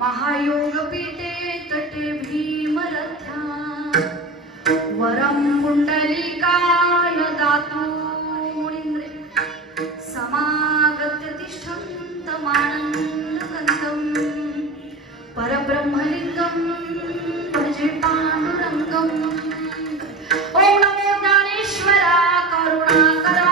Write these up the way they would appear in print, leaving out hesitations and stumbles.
महायोगपीठे तटे भीमरथ्या वरं पुण्डलिकाय दातु मुनीन्द्रे समागत्य तिष्ठन्तमानन्दकन्दं परब्रह्मलिङ्गं भजे पाण्डुरङ्गम्। ॐ नमो ज्ञानेश्वरा करुणाकरा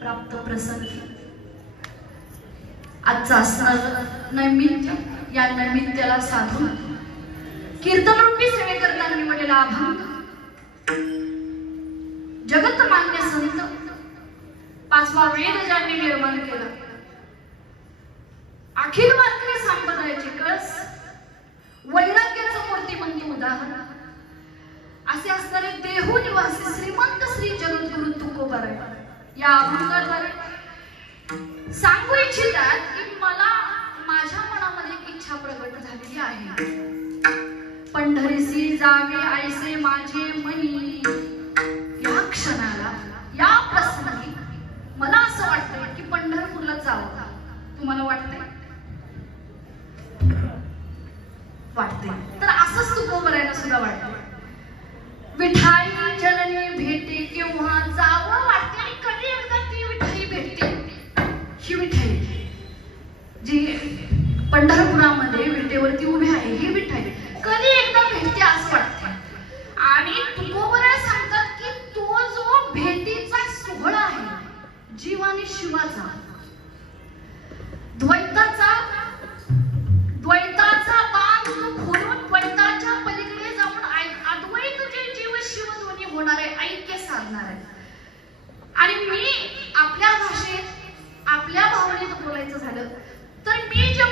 प्राप्त प्रसंगी आजचा असणार नैमित्य, या नैमित्याला साधून कीर्तनरूपी सेवेकरता निवडलेला अभंग जगतमान्य संत पाचवा वेद ज्यांनी निर्माण केला, अखिल भारतीय संप्रदायाचे कळस, वैराग्याचं मूर्तिमंत उदाहरण असे असणारे देहू निवासी श्रीमंत श्री जगद्गुरु तुकोबाराय या अभंगाद्वारे सांगू इच्छितात की मला माझ्या मनामध्ये एक इच्छा प्रगट झालेली आहे। पंढरीसी जावे ऐसे माझे मनी, या क्षणाला या प्रसंगी मला असं वाटतंय की पंढरपूरला जावं। तुम्हाला वाटतंय? वाटते तर असंच तुकोबारायला सुद्धा वाटतं। विठाई जननी भेटे केव्हा जावं वाटते आणि कधी एकदा ती विठाई भेटते। ही विठाई जी पंढरपुरामध्ये विटेवरती उभी आहे, ही विठाई कधी एकदा भेटते असं वाटते। आणि तुकोबाराय सांगतात की तो जो भेटीचा सोहळा आहे जीव आणि शिवाचा, द्वैताचा बांध खोलून द्वैताच्या पलीकडे जाऊन अद्वैत जे जीव शिव दोन्ही होणार आहे, ऐक्य साधणार आहे। आणि मी आपल्या भाषेत आपल्या भावनेत बोलायचं झालं तर मी जे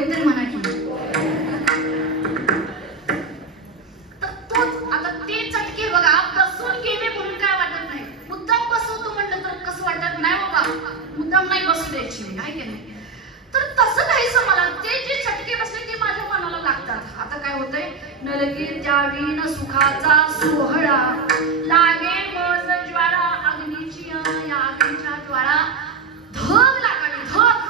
होय तरी म्हणा की. तर तोच आता ते चटके बघा बसून गेले म्हणून काय वाटत नाही. मुद्दाम बसवतो म्हटलं तर कसं वाटत नाही बाबा, मुद्दाम नाही बसू द्यायची मी, आहे की नाही. तर तसं काहीच मला ते जे चटके बसले ते माझ्या मनाला लागतात. आता काय होतंय, नलगी द्यावी न सुखाचा सोहळा, लागे मन ज्वाळा अग्नीची, या अग्नीच्या ज्वाळा धग लागावी धग.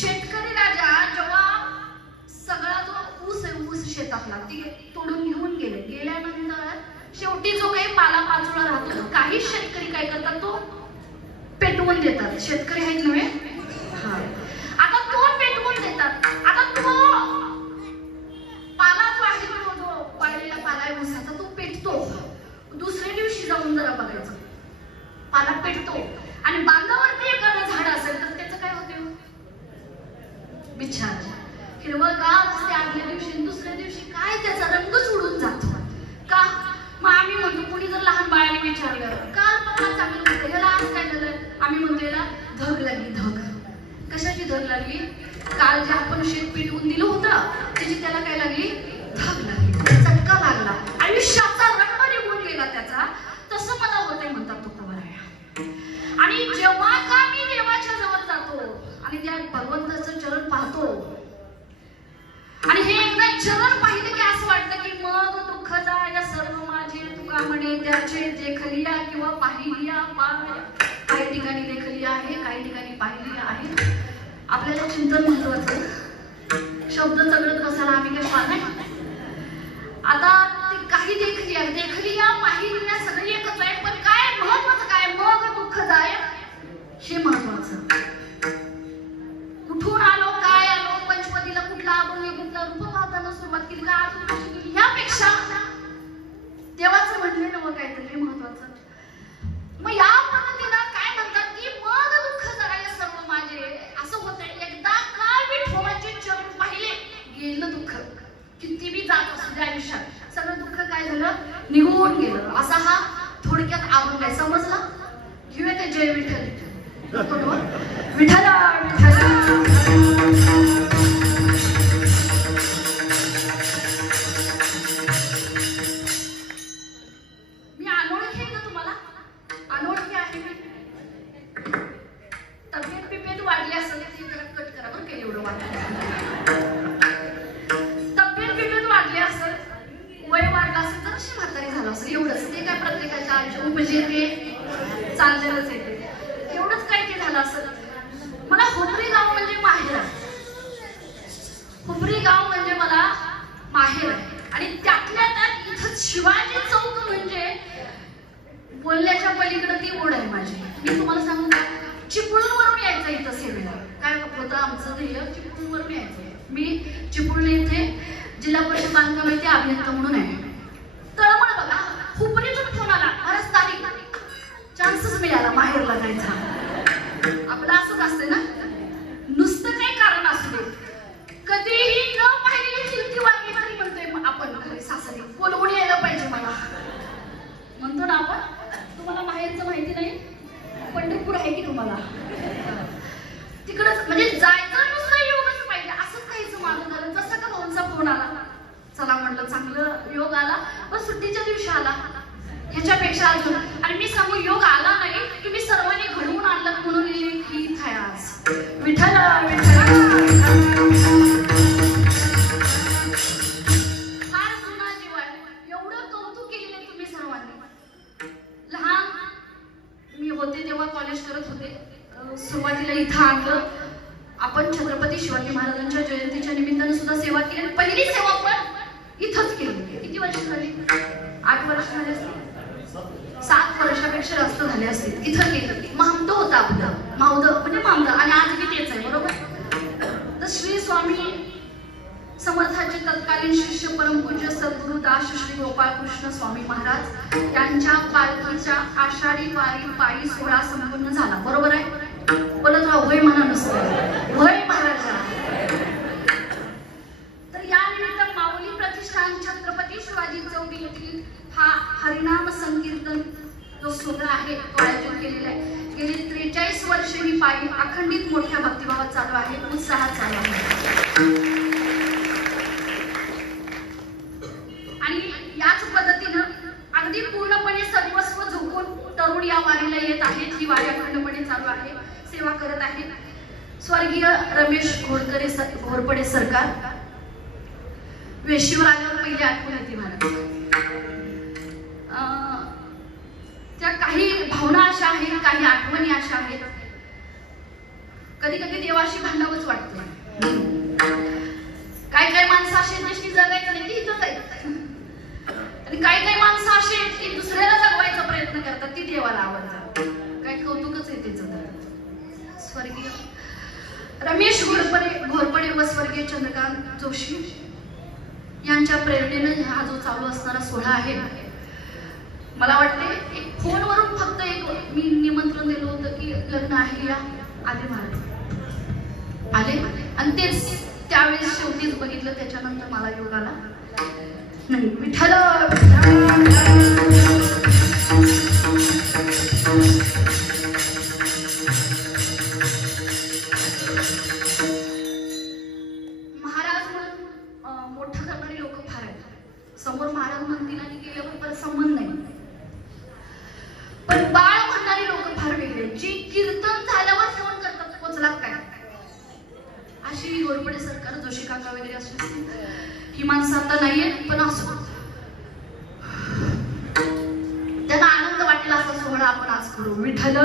शेतकरी राजा जेव्हा सगळा जो ऊस आहे, ऊस शेतातला ती तोडून घेऊन गेल्यानंतर शेवटी जो काही पाला पाचोळा राहतो, काही शेतकरी काय करतात, तो पेटवून देतात. शेतकरी आहेत नव्हे, हा. आता तो पेटवून देतात. आता तो पाला जो आहे, तो जो वाळलेला पाला आहे ऊसाचा, तो पेटतो. दुसऱ्या दिवशी जाऊन जरा बघायचं, पाला पेटतो आणि बांधावरती एखादं झाड असेल तर त्याचं काय होते, बिछाड हिरवंगार असते आदल्या दिवशी, दुसऱ्या दिवशी काय त्याचा रंगच उडून जातो. का? मग आम्ही म्हणतो, कुणी जर लहान बाळाने विचारलं काल पप्पा चांगलं होतं, ह्याला आज काय झालं, आम्ही म्हणतो याला धग लागली. धग कशाची धग लागली? काल जे आपण शेत पेटवून दिलं होतं त्याची त्याला काय लागली, धग लागली, चटका लागला, आयुष्याचा रंग निघून गेला त्याचा. तसं मला होतंय म्हणतात तुकोबराया. आणि जेव्हा का मी देवाच्या जवळ जातो आणि त्या भगवंताचं चरण पाहतो आणि हे एकदा चरण पाहिलं की असं वाटतं की मग दुःख जाय सर्व माझे, तुका म्हणे त्याचे देखलिया किंवा पाहिलिया पाय. काही ठिकाणी देखलिया आहे, काही ठिकाणी पाहिलिया आहे. आपल्याला चिंतन महत्वाचं, शब्द चगळत बसायला आम्ही काही पाहत नाही. आता ते काही देखलिया पाहिलिया सगळं एकच आहे, पण काय महत्वाचं काय, मग दुःख जाय हे महत्वाचं. कुठून आलो, काय आलो, पंचवटीला कुठला अभंग, कुठला रूप पाहताना सुरुवात केली का, अजून कशी केली, यापेक्षा देवाचं म्हणलेलं मग काहीतरी महत्वाचं. मग या पद्धतीनं काय म्हणतात की मग दुःख जगायला सर्व माझे. असं होतंय, एकदा का विठोबाचे चरण पाहिले गेलं दुःख, किती बी जात असू दे आयुष्यात, सगळं दुःख काय झालं, निघून गेलं. असा हा थोडक्यात अभंग आहे. समजला? घेऊया ते जय विठ्ठल विठ्ठला विठ्ठला. मी अनोळखी आहे का तुम्हाला? अनोळखी आहे मी. तब्येत बिब्येत वाढली असेल ती जरा कट करा बरं का, एवढं वाटलं. तब्येत बिब्येत वाढली असेल, वय वाढलं असेल तर अशी म्हातारी झालं असेल, एवढंच. ते काय प्रत्येकाच्या आयुष्य उपजे ते चाललेलंच आहे, एवढंच काय ते झालं असेल. मला हुपरी गाव म्हणजे माहेर आहे. हुपरी गाव म्हणजे मला माहेर आहे. आणि त्यातल्या त्यात इथं शिवाजी चौक म्हणजे बोलण्याच्या पलीकडे ती ओढ आहे माझी. मी तुम्हाला सांगू का, चिपळूणवरून यायचं इथं सेवेला. काय होतं आमचं ध्येय, चिपळूणवरून यायचं. मी चिपळूण येथे जिल्हा परिषद बांधकाम येथे अभियंता म्हणून आहे. तळमळ बघा, हुपरीतून फोन आला, बराच तारीख चान्सच मिळाला माहेरला जायचा. आपलं असंच असते ना, नुसतं काही कारण असू दे, कधीही न पाहिलेली चिलकी वागली तरी म्हणतोय आपण घरी सासरी बोलवून यायला पाहिजे मला. म्हणतो ना आपण, तुम्हाला माहेरचं माहिती नाही, पंढरपूर आहे की तुम्हाला, तिकडच म्हणजे जायचं नुसतं योगच पाहिजे. असंच काहीच माझं झालं. जसं का भाऊंचा फोन आला, चला म्हटलं चांगलं योग आला, पण सुट्टीच्या दिवशी आला, ह्याच्यापेक्षा अजून. आणि मी सांगू, योग आला नाही, तुम्ही सर्वांनी घडवून आणलं म्हणून ही इथं आज. विठ्ठला विठ्ठला. फार जुना जीवन, एवढं कौतुक केलेलं तुम्ही सर्वांनी. लहान मी होते तेव्हा कॉलेज करत होते, सुरुवातीला इथं आणलं. आपण छत्रपती शिवाजी महाराजांच्या जयंतीच्या निमित्तानं सुद्धा सेवा केली. पहिली सेवा पण इथंच केली. किती वर्ष झाली? 8 वर्ष झाले असतील, 7 वर्षापेक्षा जास्त झाले असतील. इथं केलं. मामद होतं आपलं, मावद म्हणजे मामद, आणि आज बी तेच आहे, बरोबर. तर श्री स्वामी समर्थांचे तत्कालीन शिष्य परमपूज्य सद्गुरु दास श्री गोपाळकृष्ण स्वामी महाराज यांच्या पालखीच्या आषाढी वारी पायी सोहळा संपन्न झाला. बरोबर आहे? बोलत राहा, होय म्हणा नुसतं, होय महाराजा. तर या निमित्त माऊली प्रतिष्ठान छत्रपती शिवाजी चौक येथील हा हरिनाम संकीर्तन जो सोहळा आहे तो आयोजित केलेला आहे. गेली 43 वर्ष ही पायरी अखंडित मोठ्या भक्तिभावात चालू आहे, उत्साहात चालू आहे. आणि याच पद्धतीनं अगदी पूर्णपणे सर्वस्व झोकून तरुण या वारीला येत आहेत. ही वारी अखंडपणे चालू आहे, सेवा करत आहेत. स्वर्गीय रमेश घोरपडे सरकार वेशीवर आल्यावर पहिली आठवण येते मला. त्या काही भावना अशा आहेत, काही आठवणी अशा आहेत. कधी कधी देवाशी भांडावंच वाटतं. काही माणसं अशी दृष्टी जगायचं नाही ती इथं जायचं, आणि काही माणसं अशी आहेत की दुसऱ्याला जगवायचा प्रयत्न करतात, ती देवाला आवडतात. काय कौतुकच आहे त्याचं. स्वर्गीय रमेश घोरपडे व स्वर्गीय चंद्रकांत जोशी यांच्या प्रेरणेने हा जो चालू असणारा सोहळा आहे, मला वाटते एक फोनवरून फक्त एक मी निमंत्रण दिलं होतं की लग्न आहे या, आले महाराज आले, आणि तेच त्यावेळेस शेवटीच बघितलं. त्याच्यानंतर मला योग आला नाही. विठ्ठल महाराज म्हणून मोठं करणारी लोक फार आहेत. समोर महाराज म्हणतील आणि गेल्यावर परत संबंध नाही. पण बाळ म्हणणारी लोक फार वेगळे, जी कीर्तन झाल्यावर फोन करतात पोचलात काय, अशी घोरपडे सरकार, जोशी काका वगैरे असतील. ही माणसं आता नाहीयेत, पण असो त्यांना आनंद वाटेल असा सोहळा आपण आज करू. विठ्ठल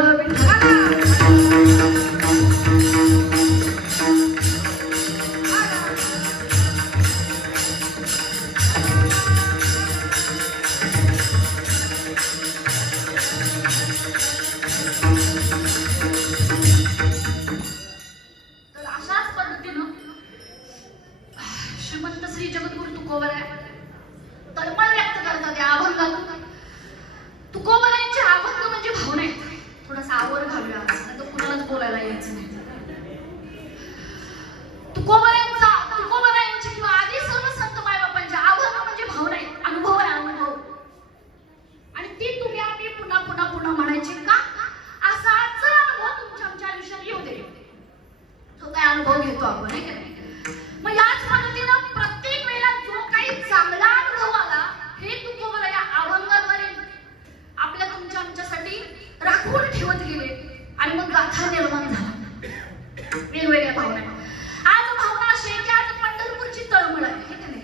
श्रीमंत श्री जगद्गुरु तुकोबराय तळमळ व्यक्त करतात या अभंगातून. तुकोबरायांचे अभंग म्हणजे भावना आहेत. थोडासा आवर घालूया, नाही तर कुणालाच बोलायला यायचं नाही. तुकोबरायांचे किंवा आधी सर्व संत मायबापांचे अभंग म्हणजे भावना आहेत, अनुभव आहे, अनुभव. आणि ती तुम्ही आम्ही पुन्हा पुन्हा पुन्हा म्हणायचे का, असाच अनुभव तुमच्या आमच्या आयुष्यात येऊ दे. तो काय अनुभव घेतो आपण, आहे की नाही. मग याच पद्धतीनं प्रत्येक वेळेला जो काही चांगला अनुभव आला, हे तुकोबराय या अभंगाद्वारे आपल्या तुमच्या आमच्यासाठी राखून ठेवत गेले. आणि मग गाथा निर्माण झाला, वेगवेगळ्या भावना. आज भावना अशी आहे की आज पंढरपूरची तळमळ आहे, हे की नाही.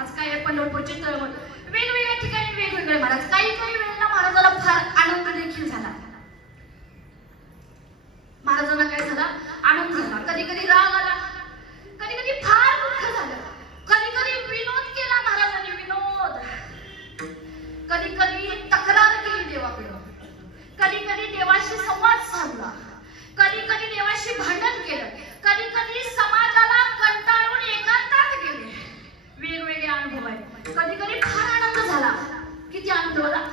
आज काय आहे पंढरपूरची तळमळ, वेगवेगळ्या ठिकाणी वेगवेगळे महाराज. काही वेळेला महाराजाला फार आनंद देखील झाला. महाराजांना काय झाला, आनंद झाला. कधी कधी राग आला, कधी कधी फार दुःख झालं. कधी कधी विनोद केला महाराजांनी, विनोद. कधी कधी तक्रार केली देवाकडे, कधी कधी देवाशी संवाद साधला, कधी कधी देवाशी भांडण केलं, कधी कधी समाजाला कंटाळून एकांतात गेले. वेगवेगळे अनुभव आहेत. कधी कधी फार आनंद झाला. किती आनंद झाला.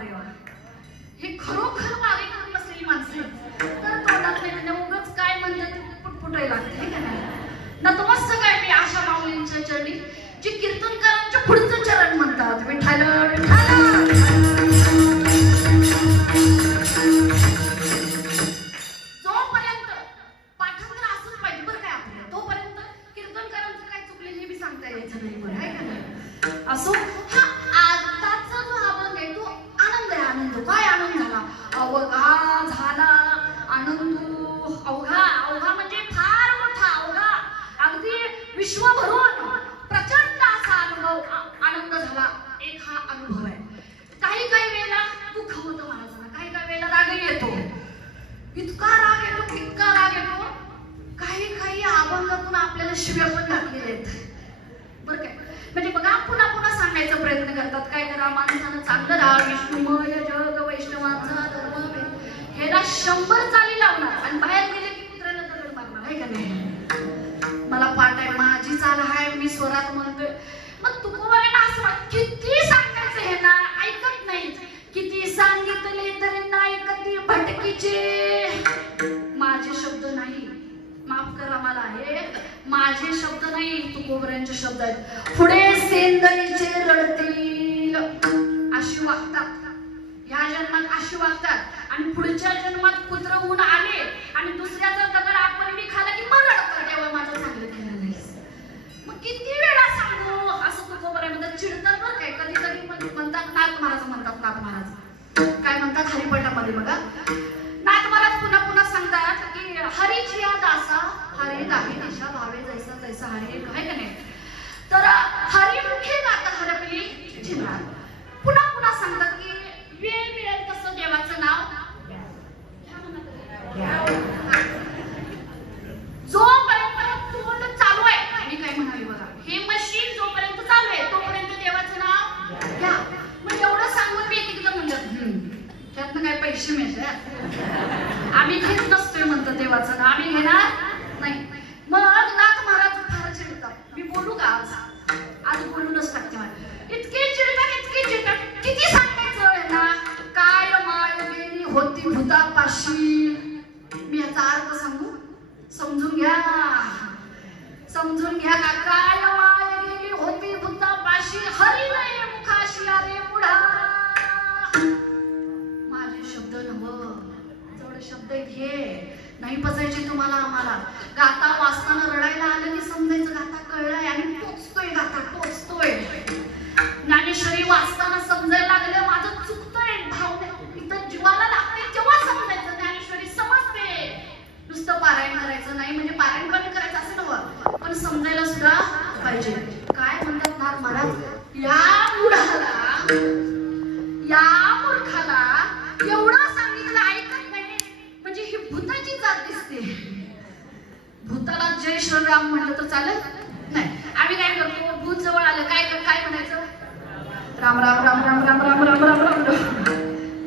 रे वा, हे खरोखर वारी करून बसलेली माणसं तर तोंडात उगाच काय म्हणतात पुटपुटायला लागते का नाही. नतमस्तक आहे मी आशा माऊलींच्या चरणी, जे कीर्तनकारांच्या पुढचं चरण म्हणतात विठ्ठल विठ्ठल. जोपर्यंत पाठांतर असंच पाहिजे बरं काय आपल्याला, तोपर्यंत कीर्तनकारांचं काय चुकले हे बी सांगता यायचं नाही बरं आहे का नाही. असो हा आताचा जो अभंग आहे तो आनंद आहे. आनंद काय आनंद झाला, अवघा झाला आनंद, अवघा अवघा म्हणजे फार मोठा, अवघा अगदी विश्व भरून प्रचंड असा अनुभव आनंद झाला. एक हा अनुभव आहे. काही काही वेळेला दुःख होतं महाराजांना, काही काही वेळेला राग येतो, इतका राग येतो इतका राग येतो. काही काही अभंगातून आपल्याला शिव्या पण घातलेल्या आहेत बरं काय. म्हणजे बघा पुन्हा पुन्हा सांगायचा प्रयत्न करतात, काय करा माणसानं चांगलं राहा, विष्णुमय जग वैष्णवांचा धर्म हे ना 100 चाली लावणार आणि बाहेर गेले की कुत्र्याला दगड मारणार आहे का नाही. मला पाठ आहे, माझी चाल आहे, मी स्वरात म्हणतोय. मग तुकोबारांना असं वाटतं किती सांगायचं हे ना ऐकत नाही, किती सांगितले तरी नाही ऐकती भटकीचे. माझे शब्द नाही, माफ करा मला, हे माझे शब्द नाही तुकोबारांचे शब्द आहेत. पुढे सेंदळीचे रडतील अशी वागतात, ह्या जन्मात अशी वागतात आणि पुढच्या जन्मात कुत्र होऊन आले आणि दुसऱ्याचा दगड आपण मी खाला की मग रडतात तेव्हा माझं चांगलं केलं नाही. मग किती वेळा सांगू असं तुकोबारांमध्ये चिडतात बरं काय. कधी कधी म्हणतात नाथ महाराज, म्हणतात नाथ महाराज काय म्हणतात हरिपाठामध्ये बघा, नाथ महाराज पुन्हा पुन्हा सांगतात की हरीची या दासा हरी काही दिशा भावे जैसा तैसा हरी आहे का नाही. तर हरिमुखे गाता हरपली चिन्हार. पुन्हा पुन्हा सांगतात की वेळ मिळेल तसं देवाचं नाव जोपर्यंत तोंड चालू आहे. मी काय म्हणाले बघा, हे मशीन जोपर्यंत चालू आहे तोपर्यंत देवाचं नाव घ्या. मग एवढं सांगून मी एक एकदा म्हणलं त्यातनं काय पैसे मिळतात, आम्ही घेत नसतोय म्हणतं देवाचं नाव, आम्ही घेणार नाही. मग नाथ महाराज फार चिडतात. मी बोलू का आज बोलूनच टाकते मला. इतके चिडतात किती सांगायचं ना. काय माय गेली होती भूतापाशी, मी याचा अर्थ सांगू, समजून घ्या समजून घ्या. काय माय गेली होती भूतापाशी हरी नाही मुखाशी अरे पुढा. माझे शब्द नव जवळ शब्द घे नाही पचायचे तुम्हाला आम्हाला. गाता वाचताना रडायला आलं की समजायचं गाता कळलाय आणि टोचतोय गाता टोचतोय. ज्ञानेश्वरी वाचताना समजायला लागलं माझं चुकतोय, भाव इथं जीवाला लागतंय तेव्हा समजायचं ज्ञानेश्वरी समजते. नुसतं पारायण करायचं नाही म्हणजे पारायण पण करायचं असं नव्हतं, पण समजायला सुद्धा पाहिजे. काय म्हणतात नाथ महाराज, या मूर्खाला एवढं सांगितलं ऐकत नाही म्हणजे ही भूताची जात दिसते. भूताला जय श्रीराम म्हणलं तर चालत नाही. आम्ही काय करतो, भूत जवळ आलं काय म्हणायचं, राम राम राम राम राम राम राम राम राम राम.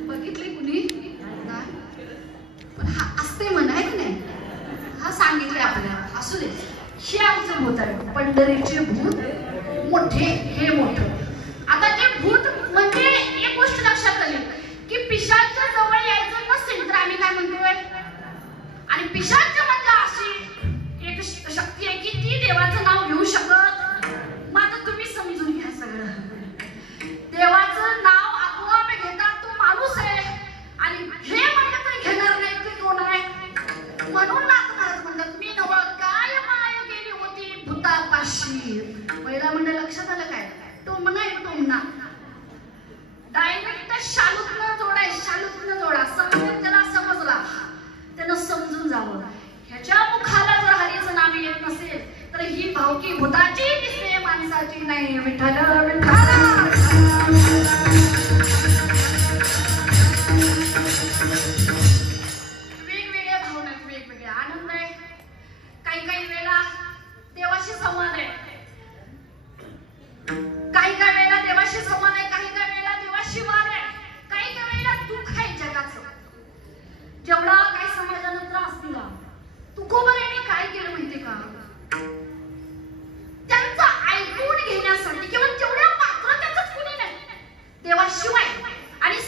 बघितली कुणी पण हा असते म्हणाय की नाही, हा सांगितले आपल्याला असू दे. हे आमचं भूत आहे, पंढरीचे भूत मोठे, हे मोठं. आता ते भूत म्हणजे एक गोष्ट लक्षात आली की पिशाच्या जवळ यायचं नसेल तर आम्ही काय म्हणतोय, आणि पिशाच म्हणजे अशी एक शक्ती आहे की ती देवाचं नाव घेऊ शकत. मग आता तुम्ही समजून घ्या सगळं. देवाचं नाव आपोआप घेतात तो माणूस आहे आणि हे म्हणलं तर घेणार नाही ते कोण आहे. म्हणून नाथ महाराज म्हणतात मी नव काय माय गेली होती भूतापाशी. पहिला म्हणजे लक्षात आलं काय, टोमना आहे टोमना. डायरेक्ट शालूतनं जोडाय, शालूतनं जोडा. समजेल त्याला समजला त्यानं समजून जावं. ह्याच्या मुखाला जर हरीचं नाव येत नसेल तर ही भावकी भूताची दिसते माणसाची नाही. विठ्ठल विठ्ठल. वेगवेगळ्या भावना, वेगवेगळे आनंद आहे. काही वेळेला देवाशी संवाद आहे, काही वेळेला देवाशी संवाद आहे, काही वेळेला देवाशी वाद आहे, काही वेळेला दुःख आहे जगाचं. जेवढा काही समाजाला त्रास दिला तुकोबारांनी काय केलं माहितीये का, त्यांचं ऐकून घेण्यासाठी किंवा तेवढ्या पात्र त्याच कुणी नाही देवाशिवाय आणि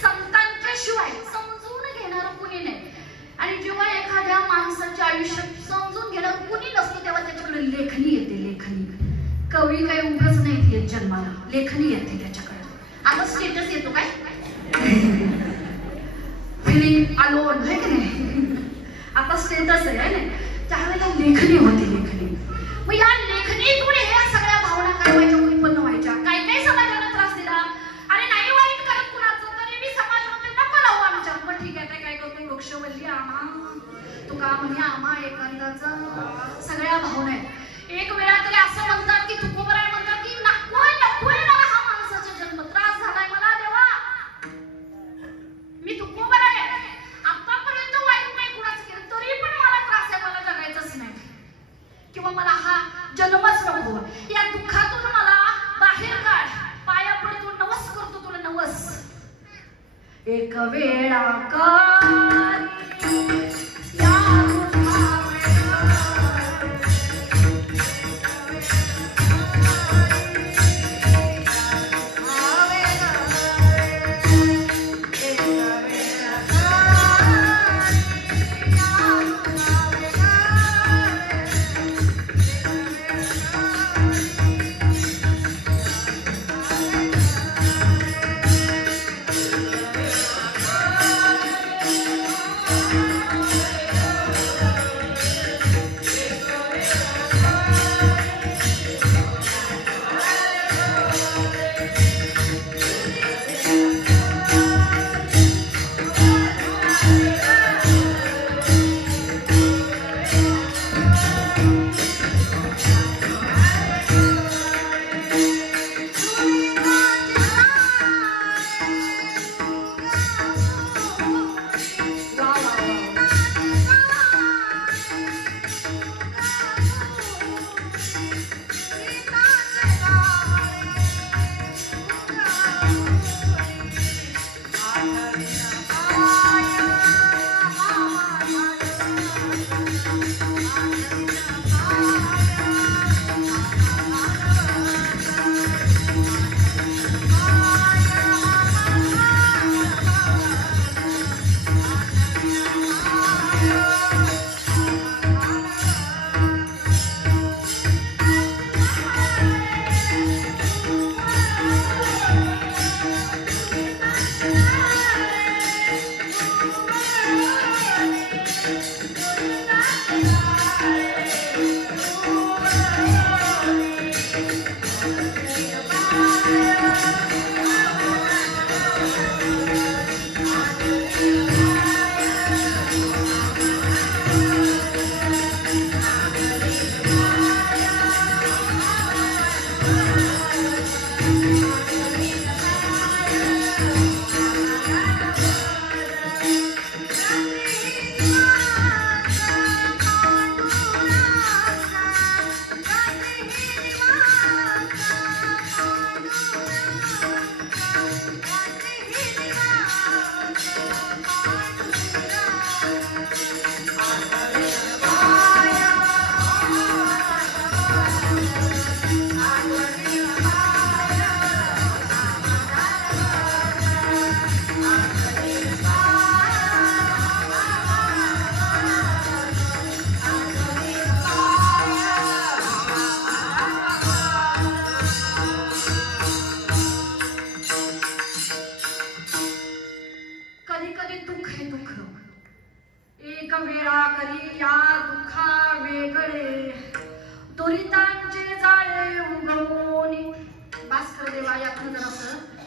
आता स्टेटस येतो काय फिलिंग अलोन आहे की नाही, आता स्टेटस आहे ना, त्यावेळेला लेखणी होती लेखणी. मग या लेखणीतून ह्या सगळ्या भावना काय व्हायच्या, उत्पन्न व्हायच्या. काय काय समाजाला त्रास दिला, अरे नाही वाईट करत कुणाचं तरी मी समाज म्हणते नको लावू आमच्या. पण ठीक आहे, काय काय करतो वृक्षवल्ली आम्हा तुका म्हणे आम्हा एकांताचा सगळ्या भावना आहेत. एक वेळा तरी असं म्हणतात की तुकोबराय म्हणतात की नकोय नकोय मला हा माणसाचा जन्म, त्रास झालाय मला देवा, मी तुकोबराय आतापर्यंत वाईट नाही कुणाच केलं तरी पण मला त्रास आहे, मला जगायचंच नाही किंवा मला हा जन्मच नको. या दुःखातून मला बाहेर काढ, पाया पडतो नवस करतो तुला नवस. एक वेळा कर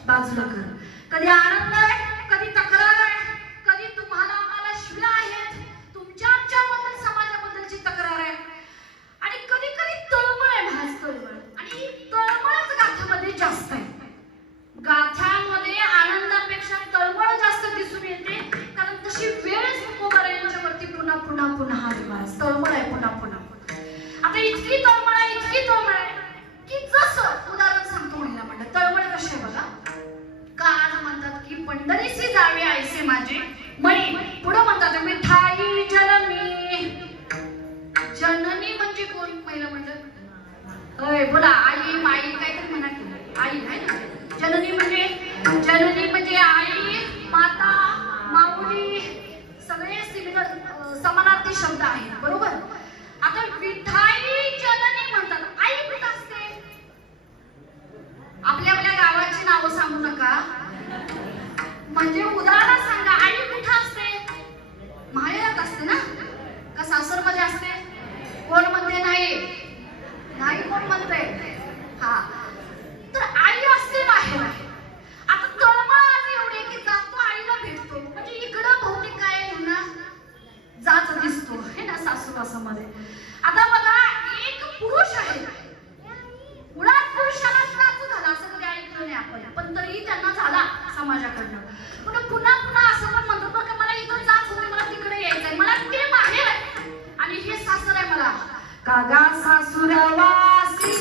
बाजूला कर. कधी आनंद आहे, कधी तक्रार आहे, कधी तुम्हाला आम्हाला शिव्या आहेत, तुमच्या आमच्याबद्दल समाजाबद्दलची तक्रार आहे, आणि कधी कधी तळमळ आहे, भास तळमळ. आणि तळमळच गाथ्यामध्ये जास्त आहे. गाथ्यामध्ये आनंदापेक्षा तळमळ जास्त दिसून येते, कारण तशी वेळच तुकोबरायांच्यावरती पुन्हा पुन्हा पुन्हा रिवाज तळमळ आहे, पुन्हा पुन्हा. आता इतकी तळमळ आहे, इतकी तळमळ आहे की जसं उदाहरण सांगतो महिला मंडळ. तळमळ कशी आहे बघा. का आज म्हणतात की पंढरीसी जावे ऐसे माझे मणी, पुढे म्हणतात विठाई जननी. जननी म्हणजे कोण महिला मंडळ? अय बोला, आई माई काहीतरी म्हणा की आई आहे ना. जननी म्हणजे आई, माता, माऊली सगळे सिमिलर समानार्थी शब्द आहेत, बरोबर. आता विठाई जननी म्हणतात, आई कुठं असते? आपल्या आपल्या गावाची नावं सांगू नका. म्हणजे उदाहरण सांगा, आई कुठं असते? माहेरात असते ना, का सासरमध्ये असते? कोण म्हणते नाही? नाही कोण म्हणते? हा, तर आई असते माहेर. आता तळमळ आज एवढे की जातो आईला भेटतो, म्हणजे इकडं बहुतेक काय आहे ना, जाच दिसतो हे ना सासूवासामध्ये. आता बघा, एक पुरुष आहे, मुळात पुरुषाला जाच झाला असं कधी ऐकलं नाही आपण, पण तरीही त्यांना झाला समाजाकडनं. पण पुन्हा पुन्हा असं पण म्हणतात बरं का, मला इथं जाच होते, मला तिकडे यायचंय, मला ते माहेर आहे आणि हे सासर आहे मला. कागा सासुरवासी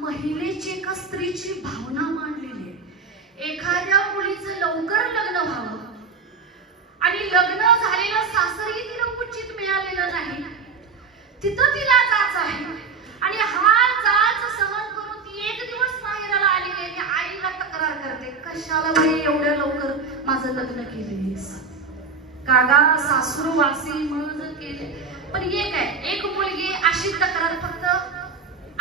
महिलेची, एका स्त्रीची भावना मांडलेली आहे. एखाद्या मुलीचं लवकर लग्न व्हावं आणि लग्न झालेलं सासरही तिला उचित मिळालेलं नाही, तिथं तिला जाच आहे आणि हा जाच सहन करून ती एक दिवस माहेराला आलेली आहे. आईला तक्रार करते, कशाला बाई एवढ्या लवकर माझं लग्न केलेस? कागा सासूरवासी मज केले. पण एक आहे, एक मुलगी अशी तक्रार फक्त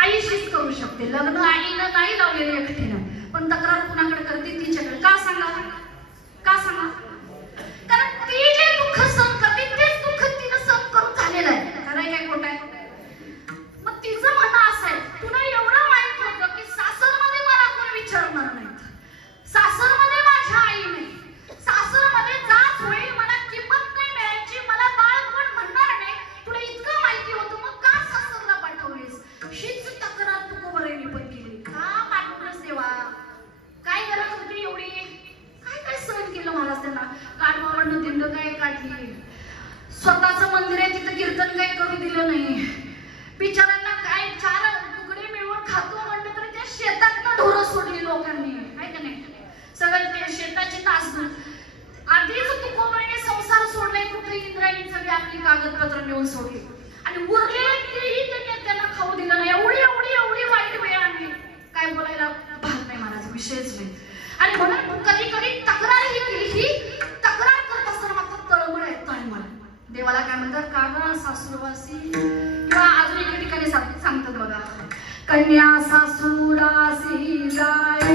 आईशीच करू शकते. लग्न आईनं नाही लावलेलं एकटीनं, पण तक्रार कुणाकडे करते? तिच्याकडे. का सांगा? का सांगा? कारण ती जे दुःख सहन करते तेच दुःख तिनं सहन करून झालेलं आहे. खरंय काय खोटं आहे? मग तिचं म्हणणं असं आहे, तुला एवढं माहित होतं की सासरमध्ये मला कोण विचारणार नाहीत, सासरमध्ये माझ्या आई नाही, सासरमध्ये जाच होईल, मला किंमत नाही मिळायची, मला बाळ कोण म्हणणार नाही, तुला इतकं माहिती होतं, मग का सासरला पाठवलीस? हीच तक्रार तुकोबरेने पण केली. का पाठवलंस देवा? काय गरज होती एवढी? काय काय सहन केलं महाराज त्यांना? काठमावरनं दिंड काय काढली, स्वतःचं मंदिर आहे तिथं कीर्तन काही करू दिलं नाही, बिचारांना काय चार तुकडे मिळवून खातो म्हणलं तरी त्या शेतातनं ढोरं सोडली लोकांनी, आहे का नाही? सगळं ते शेताची तास आधीच तुकोबरेने संसार सोडलाय, कुठे इंद्रायणी सगळी आपली कागदपत्र नेऊन सोडली आणि उरलेले तेही त्यांना खाऊ दिलं नाही. एवढी एवढी एवढी वाईट वेळ आणली, काय बोलायला भाग नाही महाराज, विषयच नाही. आणि म्हणून कधी कधी तक्रारही केली. ही तक्रार करत असताना मात्र तळमळ येतोय मला. देवाला काय म्हणतात? कागा सासूरवासी. किंवा अजून एका ठिकाणी सांगतात बघा, कन्या सासूरासी जाय,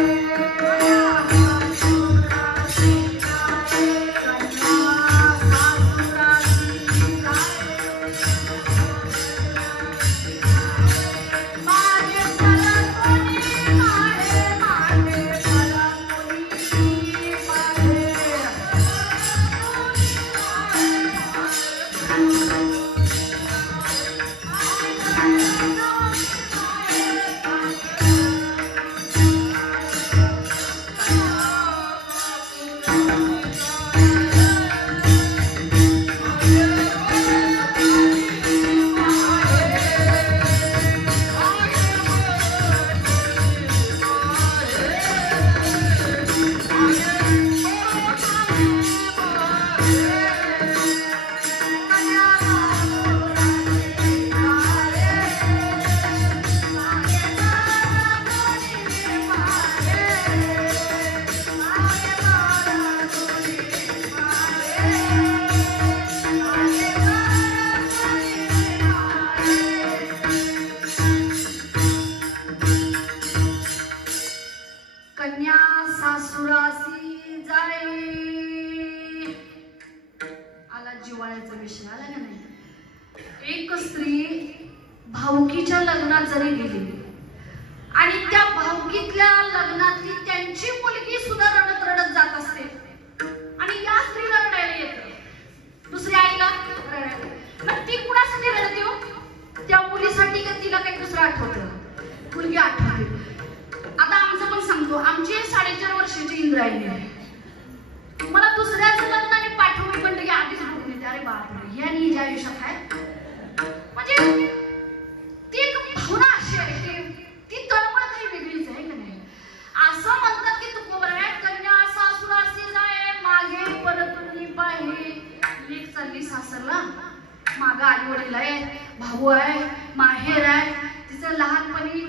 एक स्त्री भाऊकीच्या लग्नात जरी गेली आणि त्या भाऊकीतल्या लग्नातली त्यांची मुलगी सुद्धा रडत रडत जात असते आणि या स्त्रीला रडायला येते, दुसऱ्या आईला रडायला. मग ती कुणासाठी रडते हो? त्या मुलीसाठी का तिला काही दुसरं आठवतं? मुलगी आठवते. आता आमचं पण सांगतो, आमची 4.5 वर्षाची इंद्रायणी आहे. मला दुसऱ्याचं लग्नाने पाठवून म्हणलं की आधीच बघून येते, अरे बापरे यांनी देशात आहे. म्हणजे ती एक भावना अशी आहे की ती तळमळ काही वेगळीच आहे का नाही. असं म्हणतात की तुकोबराय कन्या सासुरासी जाय मागे परतुनी पाहे. लेक चालली सासरला, मागं आई वडील आहे, भाऊ आहे, माहेर आहे. तिचं लहानपणी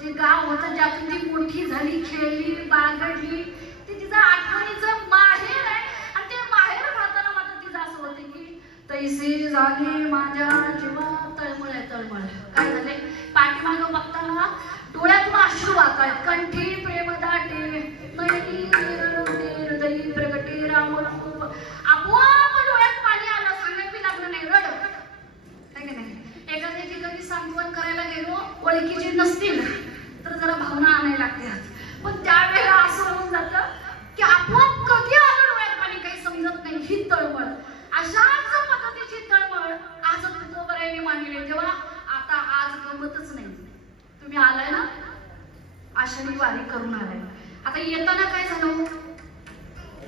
जे गाव होतं ज्यातून ती मोठी झाली, खेळली, बागडली, ते तिचं आठवणीचं माहेर आहे. आणि ते माहेर राहताना मात्र तिचं असं होतं की तैसे झाले माझ्या जीवा तळमळ आहे तळमळ. काय झाले, पाठीमागं बघताना डोळ्यातून अश्रू वाहत आहेत, कंठी प्रेम दाटे, नयनी हृदयी प्रगटे राम रूप. आपोआप डोळ्यात पाणी आलं, सांगायला लागलं नाही, रड काय की नाही. एखाद्याची कधी सांत्वन करायला गेलो, ओळखीचे नसतील तर जरा भावना आणायला लागतात. पण त्यावेळेला असं होऊन जातं की आपोआप कधी आलं डोळ्यात पाणी काही समजत नाही. ही तळमळ, अशाच पद्धतीची तळमळ आज तुकोबरायांनी मांडली. तेव्हा आता आज गमतच नाही. तुम्ही आलाय ना, आषाढी वारी करून आलाय. आता येताना काय झालं,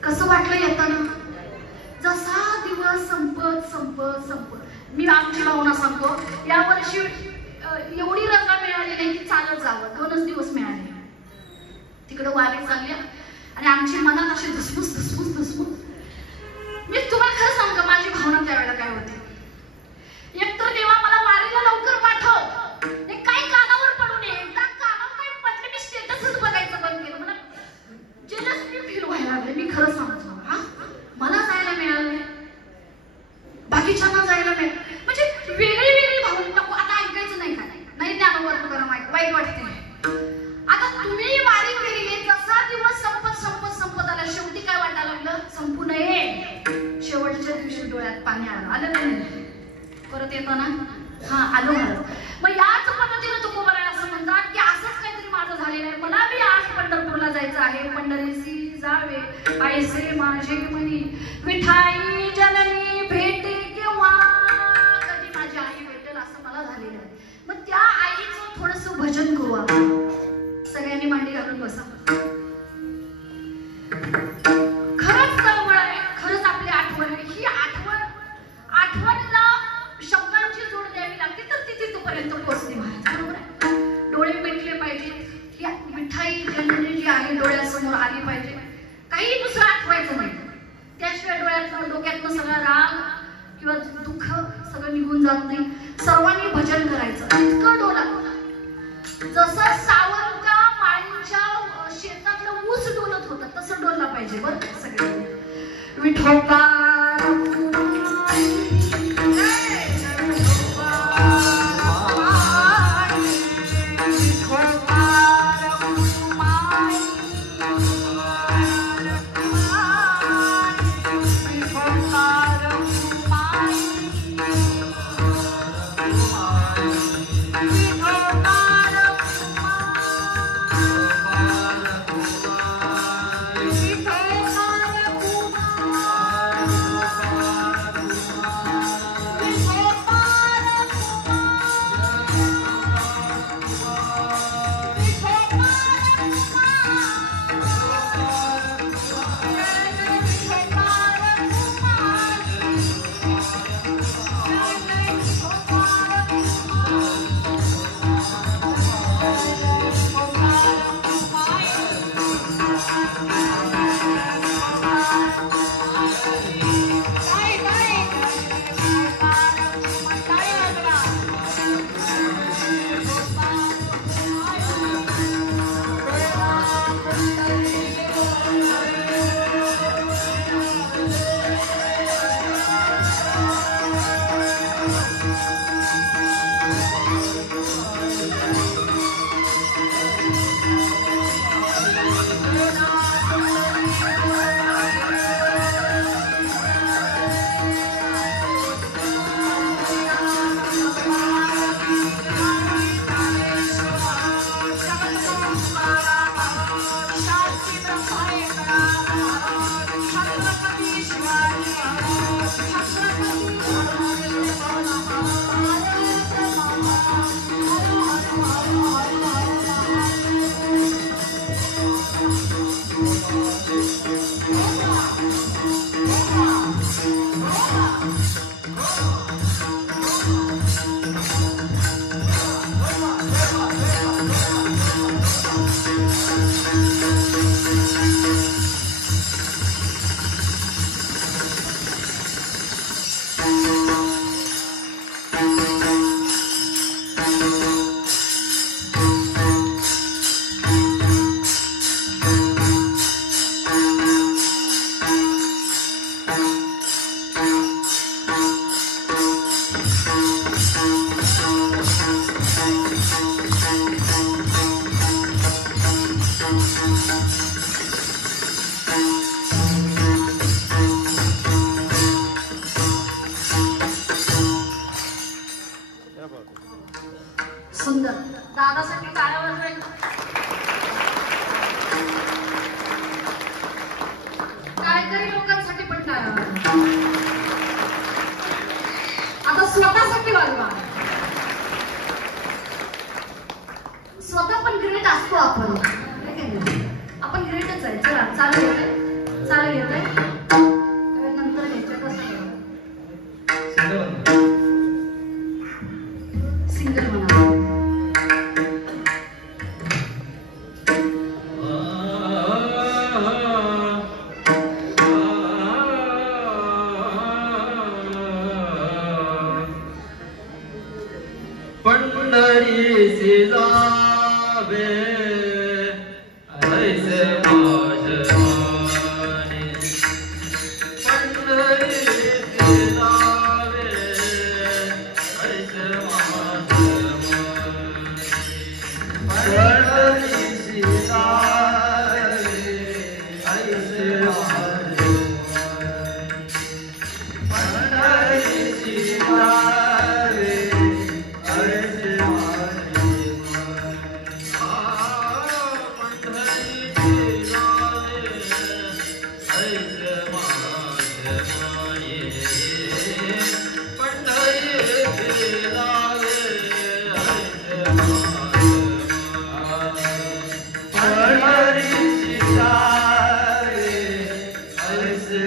कसं वाटलं येताना. जसा दिवस संपत संपत संपत, मी आमची भावना सांगतो, यावर्षी एवढी रजा मिळाली नाही की चालत जावं. 2च दिवस मिळाले. तिकडं वारी चालली आणि आमची मनात अशी धसमुस धसमुस धसमुस. मी तुम्हाला खरं सांगतो माझी भावना त्यावेळेला काय होती. एकतर देवा मला वारीला लवकर पाठव, हे काय कानावर पडू नये. एकदा कानावर काय पडले मी स्टेटसच बघायचं बंद केलं. मला जेलस मी फील व्हायला लागले. मी खरं सांगतो, हा मला जायला मिळालं, बाकीच्यांना जायला मिळालं. म्हणजे वेगळी वेगळी भावना. आता ऐकायचं नाही का, नाही ज्ञानोबा तुकाराम वाईट वाटते. आता तुम्ही वारी केली, जसा दिवस संपत संपत संपत आला, शेवटी काय वाटायला लागलं, संपू नये. शेवटच्या दिवशी डोळ्यात पाणी आलं. आलं नाही परत येताना, हा आलो मला. मग याच पद्धतीने तुकोबराय असं म्हणतात की असंच काहीतरी माझं झालेलं आहे. मला बी आज पंढरपूरला जायचं आहे. पंढरीसी जावे ऐसे माझे मनी, विठाई जननी भेटे केव्हा. कधी माझी आई भेटेल असं मला झालेलं आहे. मग त्या आईचं थोडस भजन करू आपण. सगळ्यांनी मांडी घालून बसा. खरंच तळमळ आहे, खरंच आपली आठवण आहे. ही आठवणला शब्दांची जोड द्यावी लागते तर ती तिथपर्यंत पोहोचते महाराज. बरोबर आहे. डोळे मिटले पाहिजेत. ही मिठाई जननी जी आहे डोळ्यासमोर आली पाहिजे. काही दुसरं आठवायचं नाही. त्याशिवाय डोळ्यातनं डोक्यातनं सगळा राग किंवा दुःख सगळं निघून जात नाही. सर्वांनी भजन करायचं. इतकं डोला जसं सावंत माळींच्या शेतातलं ऊस डोलत होतं तसं डोलला पाहिजे. बरं सगळे विठोबा सुंदर. दादासाठी टाळ्या वाजवायच्या. काहीतरी लोकांसाठी पण टाळ्या वाजवा. आता स्वतःसाठी वाजवा. स्वतः पण ग्रेट असतो आपण. आपण ग्रेटच आहे. चला चालू येते. चालू येते. नंतर घ्यायचं कसं सिंगल म्हणा. पंढरीसी जावे ऐसे माझमाने पंढरीसी जावे ऐसे माझमाने पंढरीसी जावे ऐसे माझमाने पंढरीसी जावे ऐसे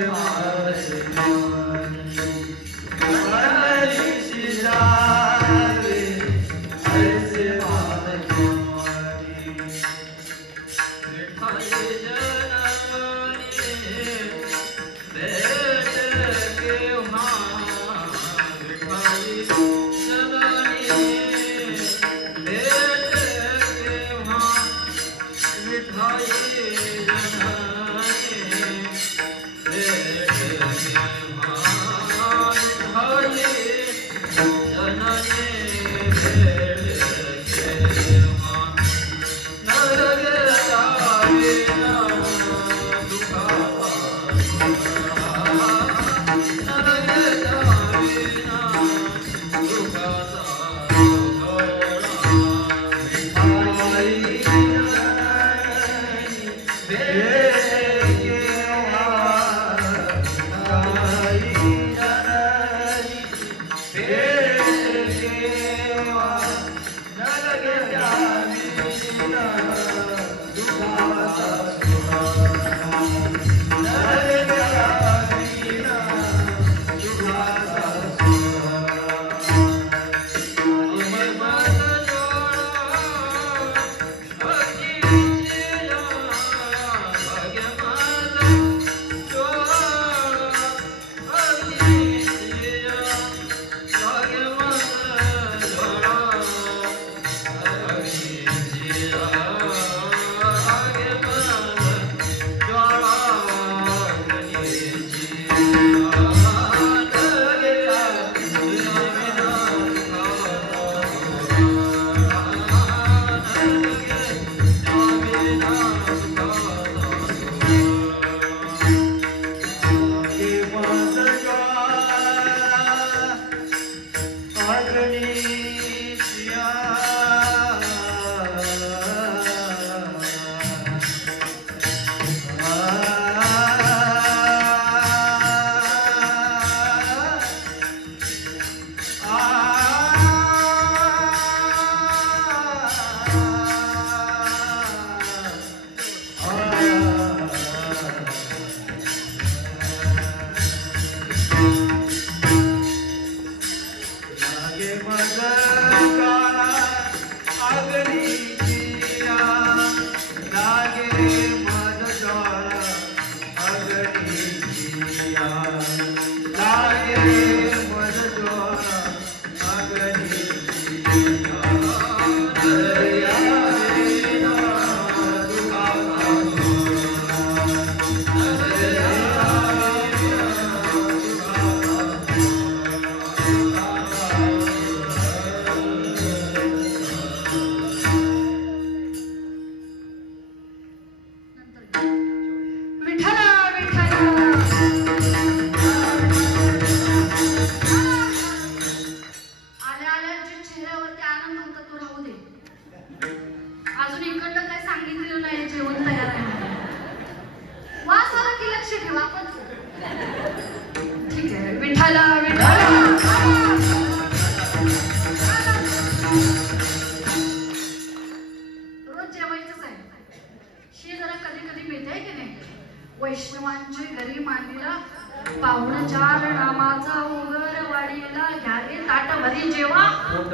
वाढलेला घ्या रे ताट भरी जेवा पोट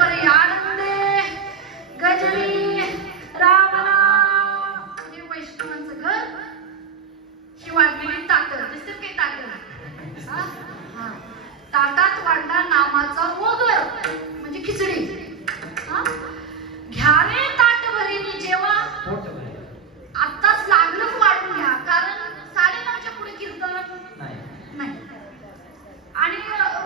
भरी आनंदे गजरी रामला. हे वैष्णवांचं घर, ही वाढलेली ताट दिसतात काही ताट. हा ताटात वाढला नामाचा वगर म्हणजे खिचडी. घ्या रे ताट भरीनी जेवा. आत्ताच लागलं वाढून घ्या, कारण 9:30च्या पुढे कीर्तन नाही. आणि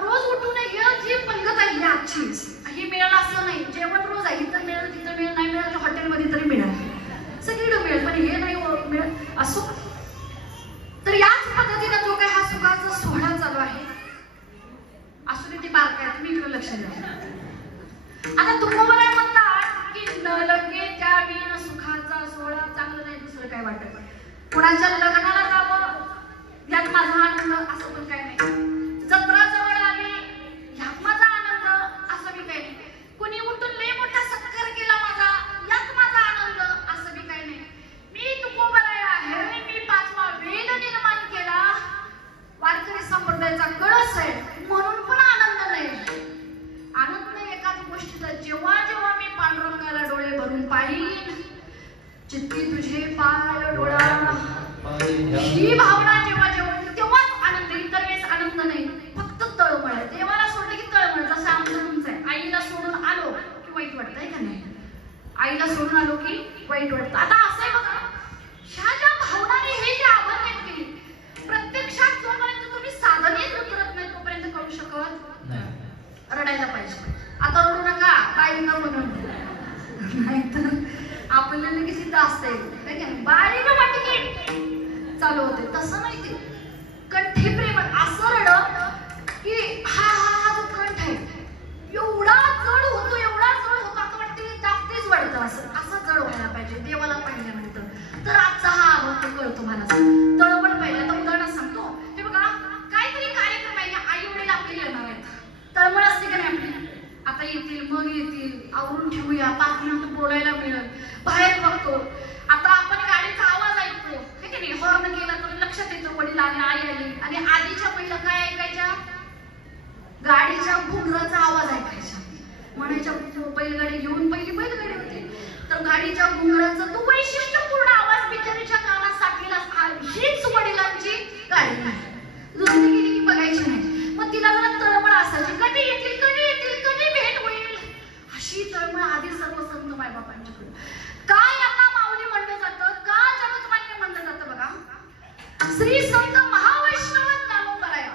रोज उठून जी पंगत आहे आजची ही मिळेल असं नाही. जेवण रोज आहे, इथं मिळेल तिथं मिळेल, नाही मिळेल तर हॉटेलमध्ये तरी मिळेल, सगळीकडे मिळेल, पण हे नाही मिळेल असो. तर याच पद्धतीने जो काही हा सुखाचा सोहळा चालू आहे, असू दे ती बारकाय, तुम्ही इकडे लक्ष द्या. आता तुकोबराय म्हणतात की न लगे त्या विण सुखाचा सोहळा चांगलं नाही दुसरं काय वाटत. कुणाच्या लग्नाला जावं यात माझा आनंद असं पण काय नाही. जत्रा जवळ आली ह्यात माझा आनंद असं बी काही नाही. कुणी उठून लय मोठा सत्कार केला माझा यात माझा आनंद असं बी काही नाही. मी तुकोबराय आहे, मी 5वा वेद निर्माण केला, वारकरी संप्रदायाचा कळस आहे म्हणून पण आनंद नाही. आनंद नाही एकाच गोष्टीचा, जेव्हा जेव्हा मी पांडुरंगाला डोळे भरून पाहिन, चित्ती तुझे पाय डोळा, ही भावना जेव्हा जेव्हा तेव्हाच आनंद. इतर वेळेस आनंद नाही, फक्त तळमळ आहे. देवाला सोडलं की तळमळ. जसं आमचं तुमचं आहे, आईला सोडून आलो की वाईट वाटतं आहे का नाही. आईला सोडून आलो की वाईट वाटतं. आता असं आहे बघा, ह्या ज्या भावनाने हे जे आभार व्यक्त केली, प्रत्यक्षात जोपर्यंत तुम्ही साधनेत उतरत नाही तोपर्यंत करू शकत नाही. रडायला पाहिजे. आता रडू नका बाईंना म्हणून, नाहीतर आपल्याला लगेच इथं असतंय बारीनं वाटकी चालू होते. तसं नाही, ते कंठी प्रेम असं रड की हा जो कंठ आहे एवढा जड होतो, एवढा जड होतो, आता वाटते जास्तीच वाढतं. असं जड व्हायला पाहिजे देवाला पाहिल्यानंतर. तर आजचा हा अनुभव कळतो मला. तळमळ पाहिजे. आता उदाहरण सांगतो, हे बघा काहीतरी कार्यक्रम आहे, आई वडील आपले येणार आहेत, तळमळ असते का नाही आपली. आता येतील मग येतील, आवरून ठेवूया, 5 मिनिट बोलायला मिळेल, बाहेर बघतो. आता आपण गाडीचा आवाज ऐकतो हे की नाही, हॉर्न केला तर लक्षात येतं वडील आले, आई आली. आणि आधीच्या पहिलं काय ऐकायच्या, गाडीच्या घुंगराचा आवाज ऐकायचा. म्हणायच्या बैलगाडी घेऊन, पहिली बैलगाडी होती तर गाडीच्या घुंगराचा तो वैशिष्ट्यपूर्ण आवाज बिचारीच्या कानात साठलेला. हीच वडिलांची गाडी नाही, दुसरी गेली की बघायची नाही. मग तिला जरा तळमळ असायची, कधी येतील कधी भेट होईल, अशी तळमळ आधी सर्व संत मायबापांच्याकडे. काय यांना माऊली म्हणलं जातं, का जगतमान्य म्हणलं जातं बघा. श्री संत महावैष्णव ज्ञानोबराय.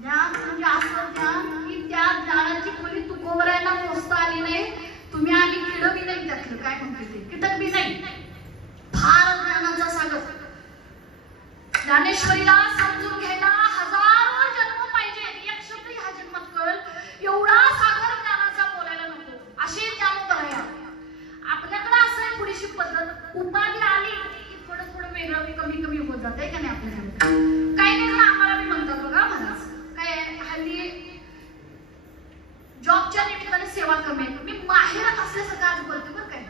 ज्ञान म्हणजे असं ज्ञान की त्या ज्ञानाची खोली तुकोबरायांना मोजता आली नाही. तुम्ही आम्ही किड बी नाही त्यातलं, काय म्हणते ते कीटक बी नाही. फार ज्ञानाचा सागर. ज्ञानेश्वरीला समजून घ्यायला हजारो जन्म पाहिजे, एक शब्द ह्या जन्मात कळेल एवढा सागर ज्ञानाचा बोलायला नको. असे ज्ञानोबराय. आपल्याकडे असं आहे थोडीशी पद्धत, उपाधी आली की थोडं थोडं वेगळं कमी होत जाते का नाही आपल्याकडे. काही जण आम्हाला बी म्हणतात बघा, महाराज काय हल्ली जॉबच्या निमित्ताने सेवा कमी आहे. मी माहेरात असल्यासारखं आज बोलते बरं काय.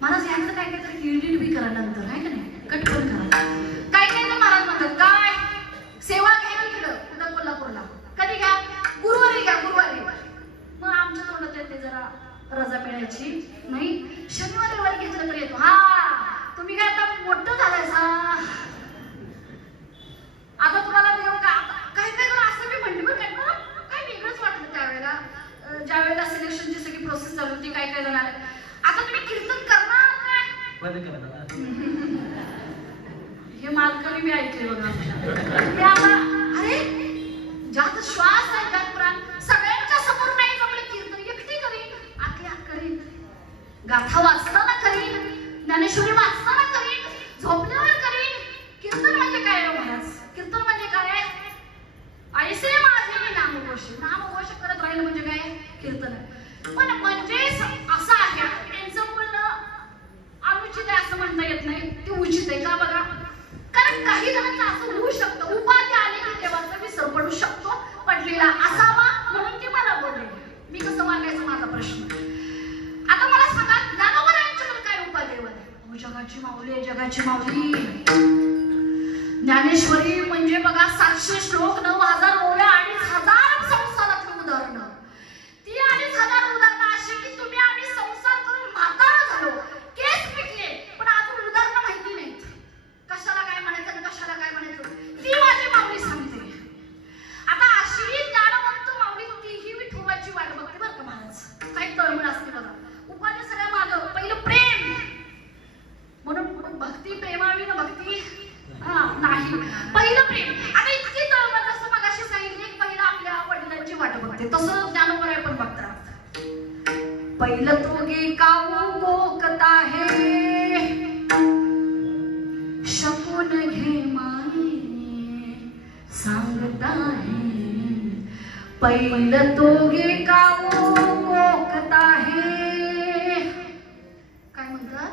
महाराज यांचं काय काहीतरी एडिट बी करा नंतर आहे का नाही, कट पण करा. काय महाराज म्हणतात काय सेवा घ्या इकडं कुठं कोल्हापूरला, कधी घ्या गुरुवारी घ्या, गुरुवारी. मग आमच्या तोंडात येते जरा रजा मिळायची नाही, शनिवारी रविवारी घेतलं तर येतो. हा तुम्ही काय आता मोठं झालायसा, आता तुम्हाला देऊ का. काही जण असं बी म्हणते बरं काय वेगळंच वाटलं त्यावेळेला, ज्या वेळेला सिलेक्शनची सगळी प्रोसेस चालू होती. काही जण आले, आता तुम्ही कीर्तन करणार काय, हे मालकाने मी ऐकले बघा. मी आता अरे ज्यात श्वास आहे ज्यात प्राण, सगळ्यांच्या समोर नाही जमलं कीर्तन, एकटी करीन, आखल्या करीन, गाथा वाचताना करीन, ज्ञानेश्वरी वाचताना करीन, झोपल्यावर करीन. कीर्तन म्हणजे काय रो महाराज, कीर्तन म्हणजे काय, ऐसे माझे मी नामघोष करत राहिलं म्हणजे काय कीर्तन आहे. पण म्हणजे असं आहे त्यांचं बोलणं अनुचित आहे असं म्हणता येत नाही, ते उचित आहे का बघा. कारण काही जणांचं असं होऊ शकतं, उपाधी आली की देवाचा विसर पडू शकतो, पडलेला असावा म्हणून ते मला बोलले. मी कसं मागायचं माझा प्रश्न. आता मला सांगा ज्ञानोबरायांच्याकडे काय उपाधी आहे. जगाची माऊली, जगाची माऊली ज्ञानेश्वरी म्हणजे बघा 700 श्लोक 9000 वाटते. तसं ज्ञानोबराय पण बघतात. पहिलं तो गे काऊ कोकत आहे, शकून घे माई सांगत आहे. पहिलं तो गे काऊ कोकत आहे. काय म्हणतात?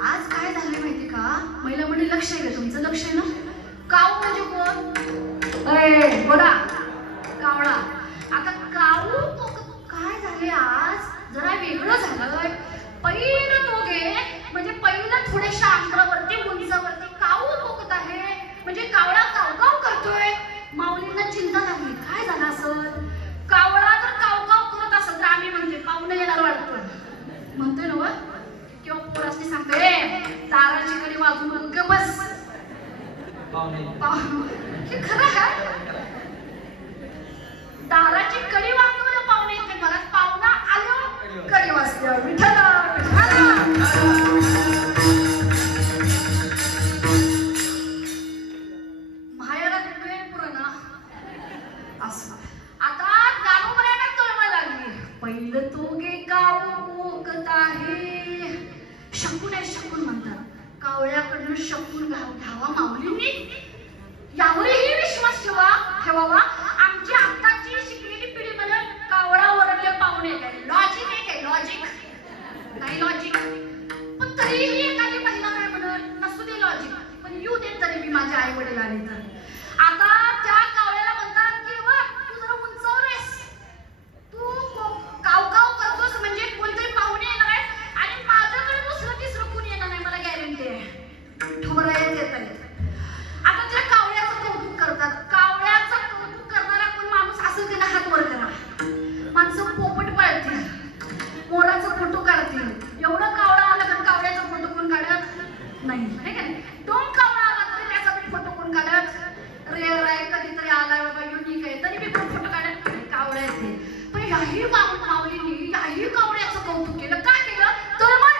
आज काय झालं माहिती का? महिला म्हणजे लक्ष आहे का तुमचं? लक्ष आहे ना? काऊ म्हणजे कोण? बोला कावळा. आता काऊ काय झाले आज जरा वेगळं झालंय. पहिलं तो गे म्हणजे पहिलं थोड्याशा अंतरावरती उंचावरती काऊ कोकत आहे म्हणजे कावळा कावकाव करतोय. माऊलींना चिंता लागली, काय झालं असं? कावळा जर कावकाव करत असत तर आम्ही म्हणजे पाहुणे येणार वाटतं म्हणतोय ना, किंवा पोरासनी सांगतोय ताराची कडी वाजून ग बस. हे खरं आहे. दाराची कडी वाजवलं पाहुणे येते घरात, पाहुणा आलो कडी वाजते. विठ्ठल माहेरात वेळ पुरणा असं. आता ज्ञानोबरायांना तळमळ लागली. पहिलं तो गे काऊ कोकत आहे, शकून आहे शकून म्हणतात. कावळ्याकडनं शकून घ्यावा माऊलींनी, यावरही विश्वास ठेवावा. आमची आत्ताची शिकलेली पिढी म्हणून कावळा ओरडले पाहुणे काय लॉजिक आहे? काय लॉजिक नाही? लॉजिक पण तरीही एखादी महिला काय म्हणून नसू दे लॉजिक, पण येऊ दे तरी मी माझ्या आई वडील आले तर. आता त्या कावळ्याला म्हणतात की तू जरा उंचावर आहेस, तू कावकाव करतोस म्हणजे कोणतरी पाहुणे येणार आहे आणि माझ्याकडे दुसरं तिसरं कोणी येणार नाही, मला गॅरंटी आहे. ठोबरायत येत आहे. आता त्या कावळ्याचं कौतुक करतात. कावळ्याचं कौतुक करणारा कोण माणूस असेल त्याला हात वर करा. माणसं पोपट पाळतील, मोराचं फोटो काढतील. एवढं कावळा आला तर कावळ्याचा फोटो कोण काढत नाही, नाही का? दोन कावळा आला तरी त्याचा पण फोटो कोण काढत? रेअर आहे, कधीतरी आलाय बाबा युनिक आहे तरी मी पण फोटो काढत नाही. कावळा येते. पण याही माऊलींनी याही कावळ्याचं कौतुक केलं. काय केलं? तर मग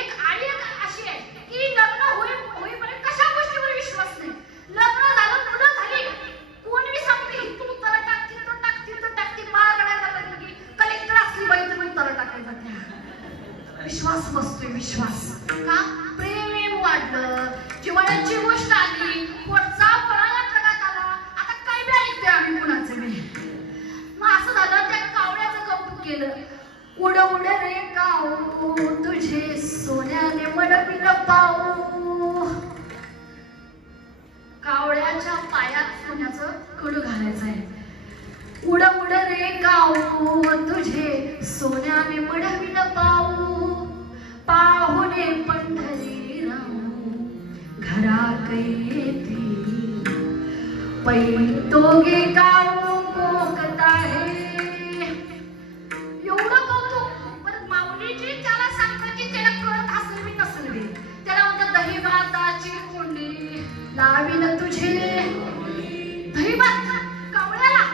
एक आई अशी आहे की लग्न होईपर्यंत कशा गोष्टीवर विश्वास नाही. लग्न झालं, मुलं झाली, कोण बी सांगते तू तर टाकतील तर टाकतील तर टाकतील. बाळ गडायला लागली की कलेक्टर असली बाई तर मी तर टाकायचा. विश्वास बसतोय. विश्वास का? प्रेम वाढलं, जिव्हाळ्याची गोष्ट आली, पोटचा फळाला जगात आला. आता काय बी ऐकतोय आम्ही कुणाचं बी. मग असं झालं, त्या कावळ्याचं कौतुक केलं. उड उड रे काऊ तुझे सोन्याने मडपिन पाऊ. कावळ्याच्या पायात सोन्याचं कडू घालायचं आहे. उड उड रे काऊ तुझे सोन्याने मडपिन पाऊ. पाहुणे पंढरी राहू घरात येते. पहिली तो गे काऊ कोकत आहे. एवढं कौतुक. पण माऊलीजी त्याला सांगतात की त्याला कळत असेल बी नसेल बी. त्याला म्हणतात दही भाताची कोंडी लावीन तुझे. दही भात कावळ्याला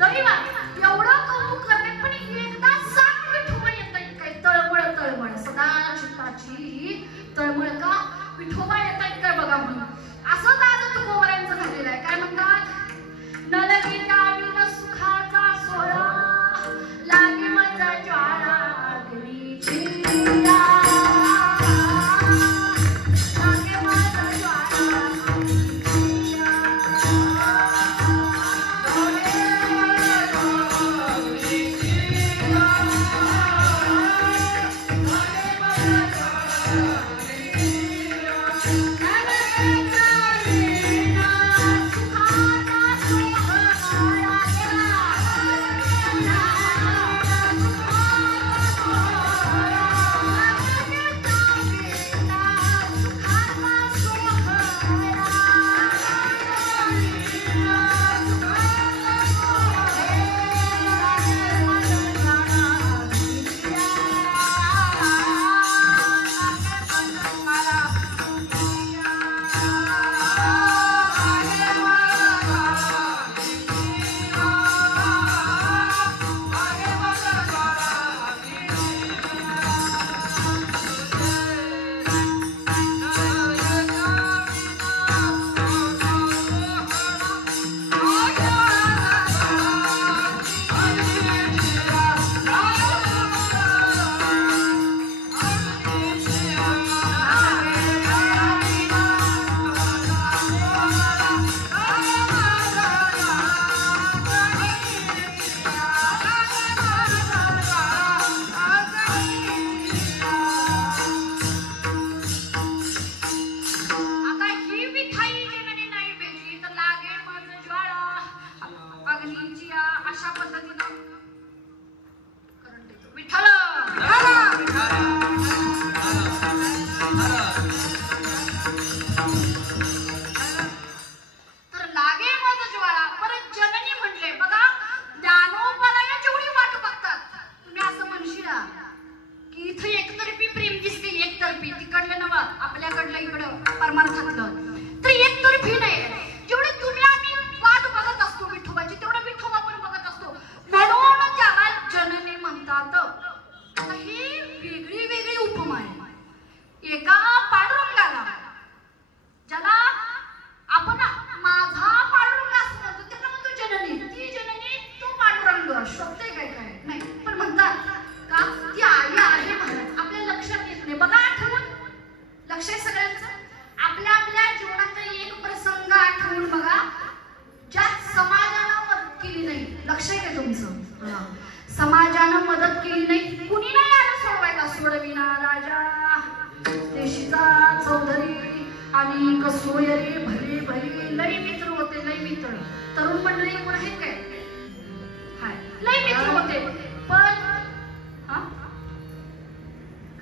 दही भात एवढं कौतुक करतात. पण एकदा सांग विठोबा येत आहेत काय? तळमळ सदा चित्ताची तळमळ का? विठोबा येत आहेत काय बघा म्हणून. असं दादा तुकोबरायांचं झालेलं आहे. काय म्हणतात? नलगी नाविन सुखाचा सोहळा लागे माझा ज्वाळा अग्नीची. लागे माझा ज्वाळा अग्नीची. समाजानं मदत केली नाही, कुणी नाही आलं सोडवायला. सोडविना राजा देशीचा चौधरी आणि कसोयरे भले भले लई मित्र होते, लई मित्र. तरुण मंडळी कोण आहेत काय? हाय, लई मित्र होते. पण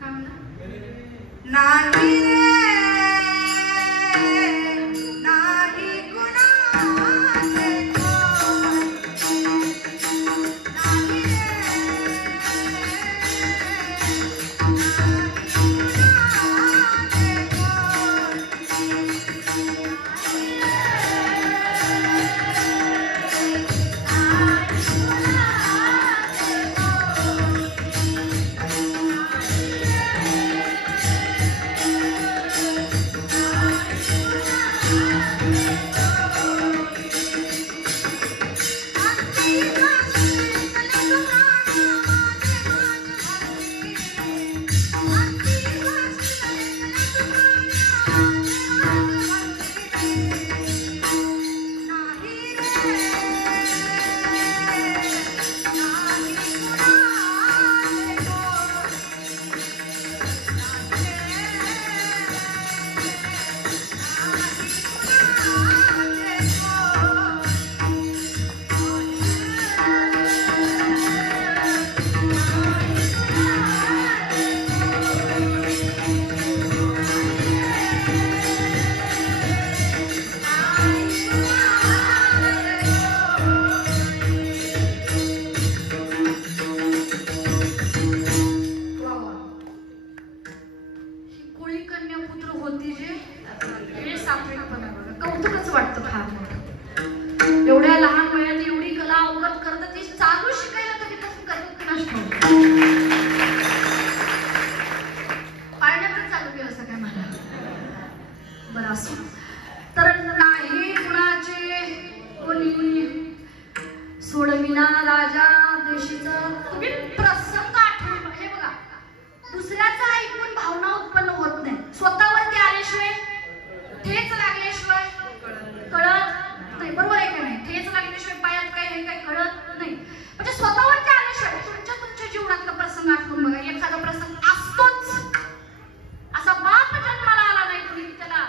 काय म्हणा नाही सोडविना राजा देशीचा. तुम्ही प्रसंग आठवून हे बघा, दुसऱ्याचा ऐकून भावना उत्पन्न होत नाही. स्वतःवरती आल्याशिवाय, ठेच लागल्याशिवाय कळत नाही. बरोबर आहे का नाही? ठेच लागल्याशिवाय पायात काय हे काय कळत नाही. म्हणजे स्वतःवरती आल्याशिवाय तुमच्या जीवनातला प्रसंग आठवून बघा. एखादा प्रसंग असतोच, असा बाप जन्माला आला नाही तरी त्याला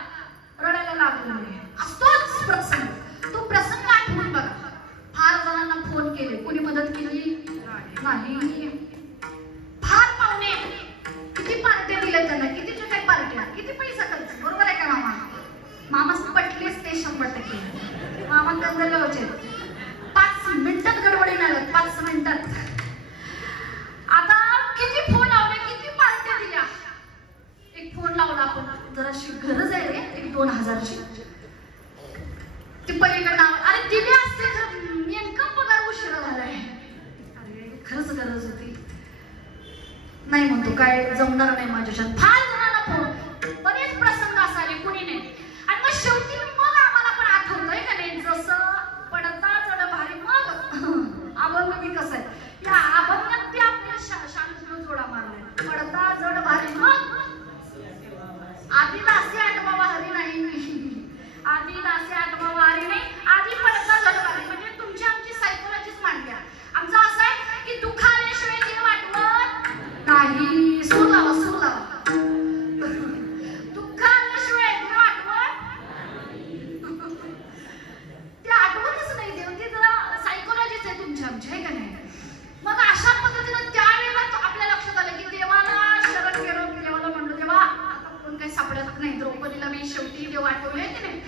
रडायला लागलं नाही, असतोच प्रसंग. तो प्रसंग आठवून बघा. फार जणांना फोन केले, कोणी मदत केली नाही. फार पाहुणे, किती पार्ट्या दिल्या त्यांना, कितीच्या काय पार्ट्या, किती पैसा खर्च. बरोबर आहे का मामा? मामाच पटलेच ते 100%. मामा गंधर्वचे 5 मिनिटात गडबडी लागत, 5 मिनिटात. आता किती फोन लावले, किती पार्ट्या दिल्या. एक फोन लावला आपण, जराशी गरज आहे रे, एक 2000ची. ती पलीकडे नाव, अरे दिले असते तर नेमका पगार उशिरा झालाय. अरे खरंच गरज होती. नाही म्हणतो, काय जमणार नाही माझ्याच्यात. फार जणांना फोन, बरेच प्रसंग असाले, कुणी नाही. आणि मग शेवटी मग आम्हाला पण आठवतंय का नाही, जसं पडता चढ भारी. मग अभंग मी कसं आहे, या अभंगात ते आपल्या शांतीनं जोडा मारलाय. पडता जड भारी, मग आधी दासी आठवा हरी नाही, आधी दासी आठवा वारी नाही, आधी पडता जड भारी. म्हणजे तुमची आमची सायकोलॉजीच मांडल्या. आमचं असं आहे की दुःख आल्याशिवाय देव आठवत नाही. सूर लावा, सूर लावा. दुःख आल्याशिवाय देव आठवत, ते आठवतच नाही देव. ती जरा सायकोलॉजीच आहे तुमची आमची, आहे का नाही? मग अशा पद्धतीनं त्यावेळेला आपल्या लक्षात आलं की देवाला शरण गेलो, देवाला म्हणलो देवा आता कोण काही सापडत नाही. द्रौपदीला मी शेवटी देव आठवले की नाही,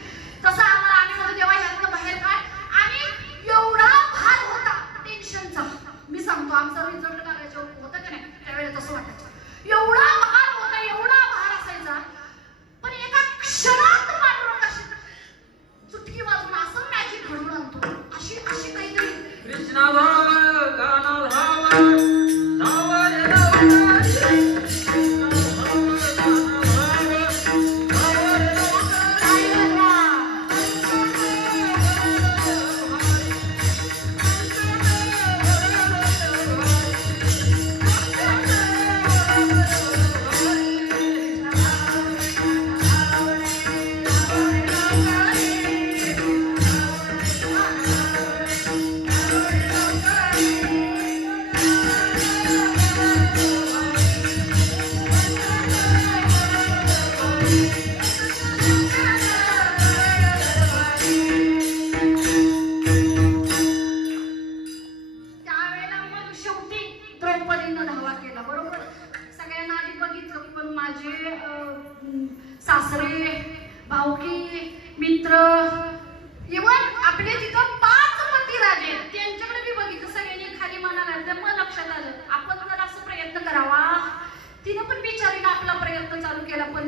तसं आम्हाला आम्ही म्हणतो देवा ह्यातनं बाहेर काढ. आणि एवढा भार होता टेन्शनचा, मी सांगतो आमचा रिझल्ट लागायचं होतं की नाही, त्यावेळेला तसं वाटायचं. एवढा भार होता, एवढा भार असायचा. पण एका क्षणात पांडुरंग अशी चुटकी वाजून असं मॅजिक घडवून आणतो. अशी काहीतरी कृष्णा भाव गाना भाव Thank you.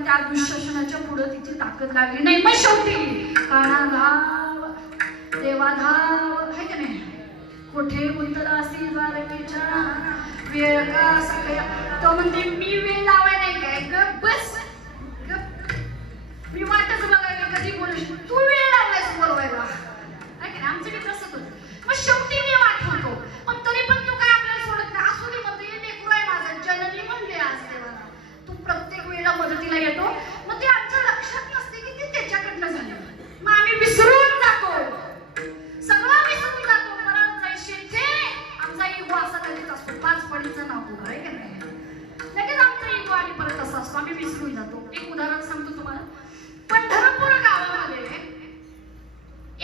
त्या दुःशासनाच्या पुढे तिची ताकद लागली नाही. मग शेवटी काना धाव देवा धाव आहे का नाही. कुठे गुंतलासी द्वारकेच्या वेळ का सगळ्या तो म्हणते मी वेळ लावाय नाही काय गप बस गप मी वाटच बघायला कधी बोलू तू वेळ लावलायस बोलवायला आहे का नाही. आमचं मी तसंच होतं. मग शेवटी मी वाट होतो पण तरी पण तू काय आपल्याला सोडत नाही. असू दे म्हणतो हे लेकरू आहे माझं जननी म्हणले आज देवाला तू प्रत्येक वेळेला मदतीला येतो. मग ते आमच्या लक्षात नसते की ते त्याच्याकडनं झालं. मग आम्ही विसरून जातो सगळं विसरून जातो. परत जायचे ते आमचा इगो असा लगेच असतो 5 पडीचं नाव पुढं आहे का नाही. लगेच आमचा इगो आणि परत असा असतो आम्ही विसरून जातो. एक उदाहरण सांगतो तुम्हाला. पंढरपूर गावामध्ये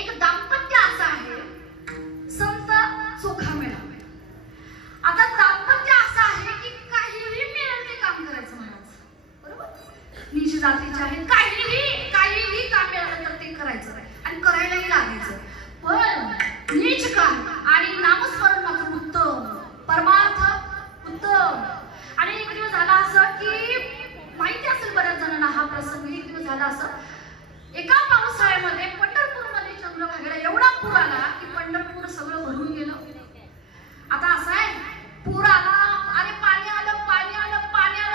एक दाम्पत्य असं आहे संत चोखा मेळावे. आता दाम्पत्य असं आहे की काहीही मिळेल ते काम करायचं महाराज बरोबर. नीच जातीचे आहेत काहीही काम मिळालं तर ते करायचं आणि करायलाही लागायचं. पण नीच काम आणि नामस्मरण मात्र उत्तम परमार्थ उत्तम. आणि एक दिवस झाला असं की माहिती असेल बऱ्याच जणांना हा प्रसंग. एक दिवस झाला असं एका पावसाळ्यामध्ये पंढरपूरमध्ये चंद्रभागेला एवढा पूर आला की पंढरपूर सगळं भरून गेलं. आता असं आहे पूर आला अरे पाणी आलं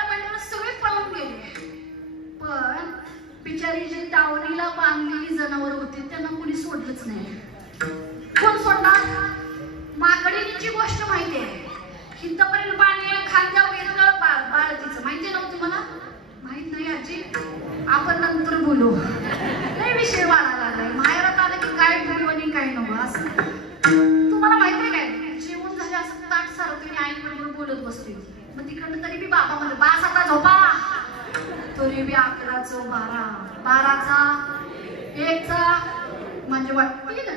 म्हणजे सगळे पळून गेले. पण बिचारी जी दावणीला बांधलेली जनावर होती त्यांना कोणी सोडलंच नाही. कोण सोडणार. माकडीची गोष्ट माहिती आहे. हितपर्यंत पाणी खांद्यावर घेतलं बाळ तिचं माहिती नव्हतं मला माहित नाही आजी आपण नंतर बोलू. नाही विषय वाढायला लागलाय माहेरात आलं की काय बोलू आणि काय नको असं. तुम्हाला माहिती काय जेवण झाले असं ताट सारखं आई बरोबर बोलत बसते. मग तिकडनं तरी बी बाबा म्हणलं बास आता झोपा. तरी बी 11चं 12 12चा 1चा म्हणजे वाटते ना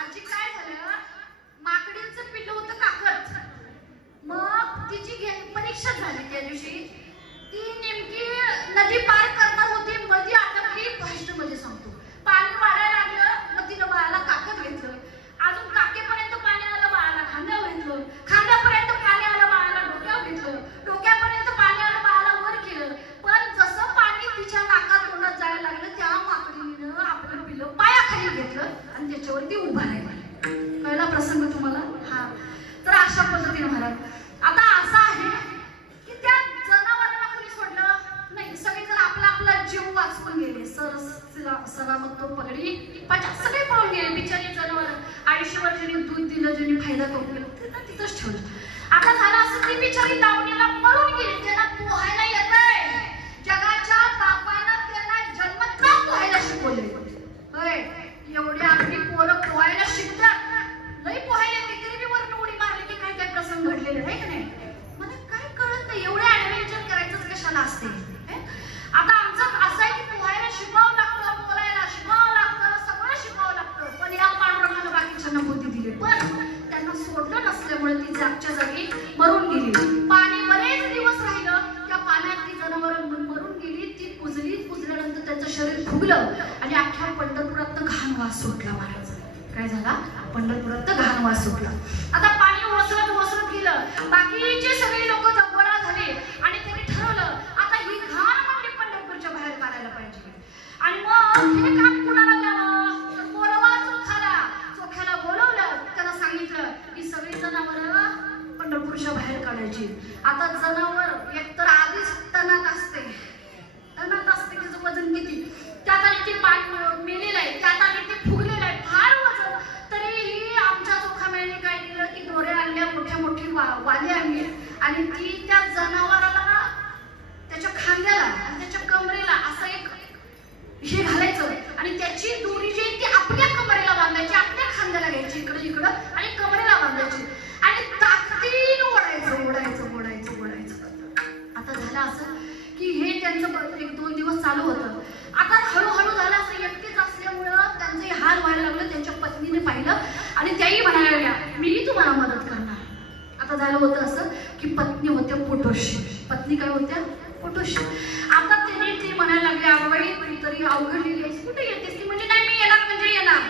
आजी काय झालं माकडीचं पिल्ल होतं काकत. मग तिची परीक्षा झाली त्या दिवशी. ती नेमकी नदी पार करणार होती मध्ये अटकली. फर्स्ट मध्ये सांगतो पाणी वाढायला लागलं मग तिनं बाळाला काकत घेतलं. अजून काकेपर्यंत पाणी आलं बाळाला खांद्यावर घेतलं. खांद्यापर्यंत पाणी आलं बाळाला डोक्यावर घेतलं. डोक्यापर्यंत पाणी आलं बाळाला वर केलं. पण जसं पाणी तिच्या नाकात तोंडात जायला लागलं त्या माकडीनं आपलं पिल्लं पायाखाली घेतलं आणि त्याच्यावरती उभा राहिला. कळला प्रसंग तुम्हाला. हा तर अशा पद्धतीने महाराज. आता असं आहे की त्या जनावरांना कोणी सोडलं नाही. सगळेजण आपला आपला जीव वाचवून गेले. सलामत तो पगडी सगळे पळून गेले. बिचारी जनावर आयुष्यभर ज्यांनी दूध दिलं ज्यांनी फायदा करून त्यांना तिथंच ठेवलं. आता झालं असं ती बिचारी दावणीला मरून गेली. त्यांना पोहायला येतंय. जगाच्या बापानं त्यांना जन्मतः पोहायला शिकवले. एवढे आपली पोरं पोहायला शिकतात. लई पोहायला येते तरी मी वरनं उडी मारली की काय काय प्रसंग घडलेले आहे का नाही. मला काय कळत नाही एवढे ऍडव्हेंचर करायचंच कशाला असते. आता आमचं असं आहे की पोहायला शिकवावं लागतं बोलायला शिकवावं लागतं सगळं शिकवावं लागतं. पण या पांडुरंगानं बाकीच्यांना बुद्धी दिली पण त्यांना सोडलं नसल्यामुळे ती जागच्या जागी मरून गेली. पाणी बरेच दिवस राहिलं. त्या पाण्यात ती जनावरं मरून गेली. ती कुजल्यानंतर त्यांचं शरीर फुगलं आणि अख्ख्या पंढरपुरात घाण वास सुटला महाराज. काय झाला पंढरपुरात घाण वास सुटला. आता पाणी ओसरत गेलं. बाकीचे सगळे लोक जगोळा झाले आणि त्यांनी ठरवलं आता ही घाण म्हणजे पंढरपूरच्या बाहेर काढायला पाहिजे. आणि मग हे काम कुणाला द्यावं तर बोलवा चोख्याला बोलवलं. त्याला सांगितलं की सगळी जनावरं पंढरपूरच्या बाहेर काढायची. आता जनावर एकतर आधीच तणात असते त्याचं वजन किती त्यात आणि ते पाणी मेलेलं आहे त्यात आणि ते फुगलेलं आहे फार वजन. तरीही आमच्या चोखा मेळीने काय केलं की दोरे आणल्या मोठी वाली आणली आणि ती त्या जनावराला त्याच्या खांद्याला आणि त्याच्या कमरेला असं एक हे घालायचं आणि त्याची दोरी जी ती आपल्या कमरेला बांधायची आपल्या खांद्याला घ्यायची इकडं आणि कमरेला बांधायची आणि ताकदीने ओढायचं. आता झालं असं की हे त्यांचं 1-2 दिवस चालू होतं. आता हळूहळू झालं असं एकटीच असल्यामुळं त्यांचे हाल व्हायला लागलं. त्यांच्या पत्नीने पाहिलं आणि त्याही म्हणायला लागल्या मीही तुम्हाला मदत करणार. आता झालं होतं असं की पत्नी होत्या पोटोशी. पत्नी काय होत्या पोटोशी. आता तिने ती म्हणायला लागली अगबाई तू तरी अवघडलेली आहेस कुठे येतेस. ती म्हणजे नाही मी येणार म्हणजे येणार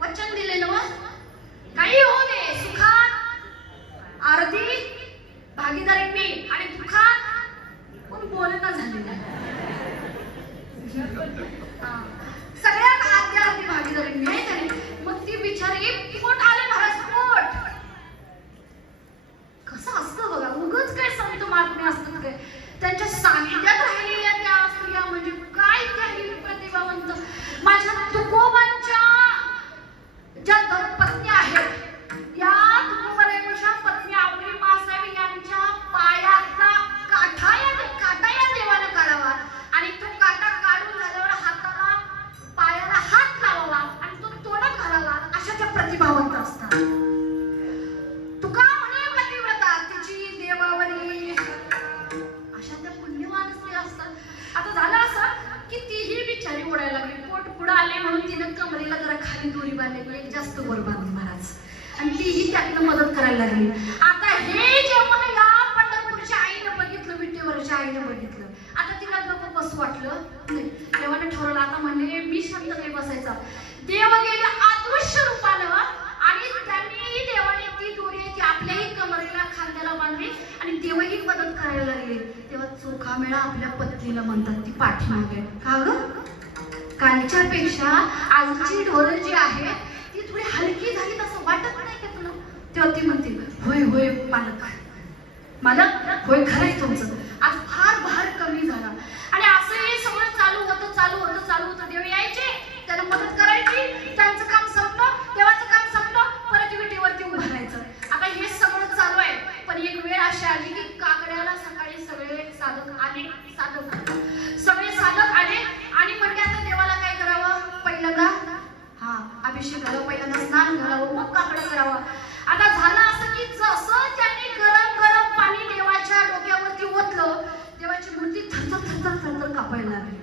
वचन दिले ना काही होऊ दे सुखात झालेली आहे. सगळ्यात आधी भागीदारी मी आहे तरी. मग ती बिचारी पोट आले महाराज पोट. कसं असतं बघा, उगच काय संत महात्मे असतात काय. त्यांच्या सानिध्यात राहिलेल्या त्या स्त्रिया म्हणजे काय काही प्रतिभावंत. माझ्या तुकोबांच्या ज्या पत्नी आहेत, या तुकोबांच्या पत्नी आवडी मासावी यांच्या पायाचा काटा या देवाने काढावा आणि तो काटा काढून झाल्यावर हाताला पायाला हात लावावा आणि तो तोंडात घालावा. अशा त्या प्रतिभावंत असतात. तुका म्हणे पतिव्रता तिची देवावरी, अशा त्या पुण्यवान स्त्रिया असतात. आता झालं असं की तीही बिचारी ओढायला लागली. पोट पुढं आले म्हणून तिनं कमरेला जरा खाली दोरी बांधली, एक जास्त वर बांधली महाराज, आणि तीही त्यातनं मदत करायला लागली. आता हे जेव्हा या पंढरपूरच्या आईनं बघितलं, विटेवरच्या आईनं बघितलं, आता तिला गप्प बसू वाटलं नाही. देवाने ठरवलं आता म्हणजे मी शांत नाही बसायचा. देव गेले अदृश्य रूपानं आणि त्यांनीही देवाने ती दोरी ती आपल्याही कमरेला खांद्याला बांधली आणि देवही मदत करायला लागले. तेव्हा चोखा मेळा आपल्या पत्नीला म्हणतात, ती पाठीमागे. का ग, कालच्या पेक्षा आजची ढोरं जी आहे ती थोडी हलकी झाली असं वाटत नाही का तुला. तेव्हा ती म्हणते, होय होय मालक, मालक होय खरं आहे तुमचं, आज फार भार कमी झाला. आणि असं हे सगळं चालू होतं. देव यायचे, त्यांना मदत करायची, त्यांचं काम संपलं, देवाचं काम संपलं, परत विटेवरती उभं राहायचं. आता हे सगळं चालू आहे. पण एक वेळ अशी आली की काकड्याला सकाळी सगळे साधक आले आणि म्हणजे आता देवाला काय करावं, पहिल्यांदा अभिषेक घालावं, पहिल्यांदा स्नान घालावं, मग काकडा करावा. आता झालं असं की जसं त्यांनी गरम पाणी देवाच्या डोक्यावरती ओतलं, देवाची मूर्ती थरथर कापायला लागली.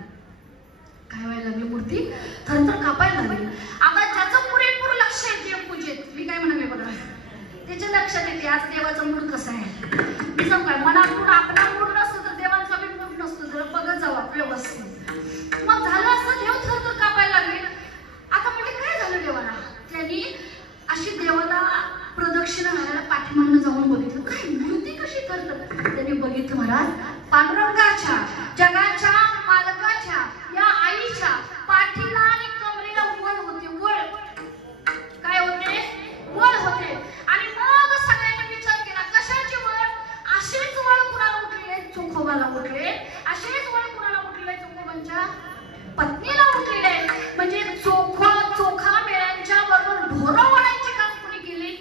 काय व्हायला लागली, मूर्ती थरथर कापायला लागली. आता ज्याचं पुरेपूर लक्ष आहे देवपूजेत, मी काय म्हणाले बघा, त्याच्या लक्षात येते आज देवाचा मूड कसा आहे. मी सांगू काय, मनातून आपला मूड नसतो तर देवाचा बी मूड नसतो, जरा बघत जावा व्यवस्थित. मग झालं असं देव थरथर कापायला लागले. आता म्हणजे काय झालं देवाला, त्यांनी अशी देवाला प्रदक्षिणा घालायला पाठीमागनं जाऊन बघितलं, काय मूर्ती कशी करतात. त्यांनी बघितलं महाराज, पांडुरंगाच्या जगाच्या मालकाच्या या आईच्या पाठीला आणि कमरेला वळ होते. काय होते, वळ होते. आणि मग सगळ्यांनी विचार केला, कशाची वळ, असेच वळ कुणाला उठलेले, चोखोबाला उठले, असेच वळ कुणाला उठलेले, चोखोबांच्या पत्नीला उठलेले. म्हणजे चोखा मेळ्यांच्या बरोबर ढोरं वळायची काम कोणी केली,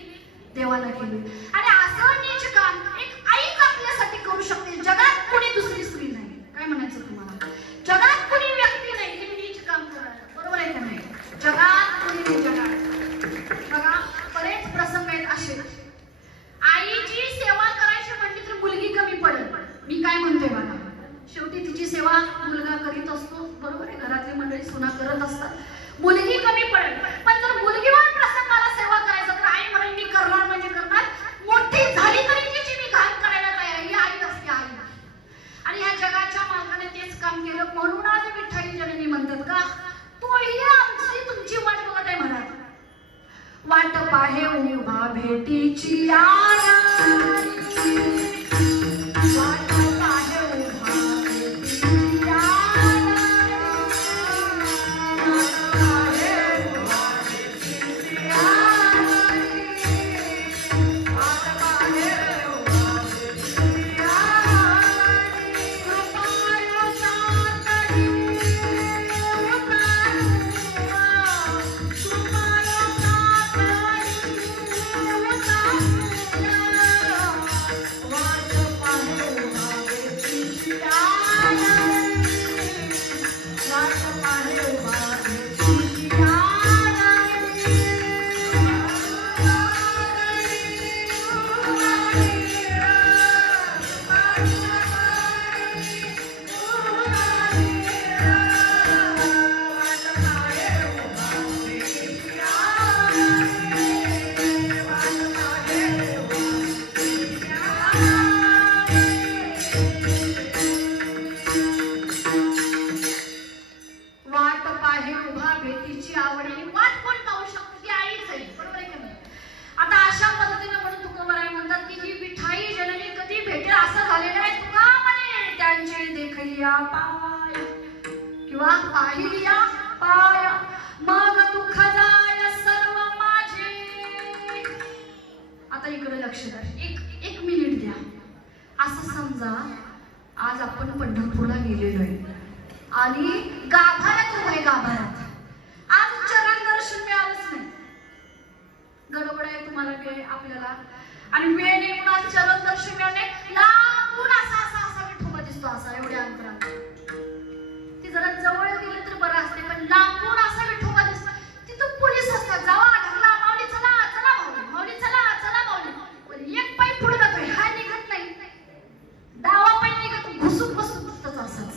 देवाला केली. आणि असं नीच काम एक आईच आपल्यासाठी करू शकते. जगात कोणी दुसरी स्त्री नाही. काय म्हणायचं तुम्हाला, जगात कोणी व्यक्ती नाही हे नीच काम करायला, बरोबर आहे का नाही. जगात कोणी नाही. जगात बघा बरेच प्रसंग आहेत असे. आईची सेवा करायची म्हटली तर मुलगी कमी पडेल. मी काय म्हणतोय बघा, शेवटी तिची सेवा मुलगा करीत असतो, बरोबर आहे. घरातली मंडळी सुना करत असतात, मुलगी कमी पडेल. पण जर मुलगीवर प्रसंगाला सेवा करायचं तर आई म्हणून मी करणार म्हणजे करणार, मोठी झाली तरी तिची मी घाण करायला तयार. ही आई असते आई. आणि ह्या जगाच्या मालकाने तेच काम केलं. म्हणून आज विठ्ठल जननी म्हणतात का, तोही आमची तुमची वाट बघत आहे म्हणा. वाट पाहे उभा भेटीची पाहिल्या पाय किंवा पाहिल्या पाय मग दुःख जाय सर्व माझे. आता इकडे लक्ष द्या, एक मिनिट द्या. असं समजा आज आपण पंढरपूरला गेलेलो आहे आणि गाभाऱ्यात उभं आहे, गाभाऱ्यात. आज चरण दर्शन मिळालंच नाही, गडबड आहे, तुम्हाला वेळ आपल्याला आणि वेळ निघून आज चरण दर्शन मिळाले. लांबून असा असा असा विठोबा दिसतो, असा एवढ्या अंतरात. ती जरा जवळ गेली तर बरं असते, पण लांबून असा विठोबा दिसतो. तिथं पोलीस असतात, जावा ढगला माऊली, चला चला माऊली, माऊली चला चला माऊली. एक पाय पुढे जातोय, हा निघत नाही, डावा पाय निघत, घुसून बसून बसतच असंच.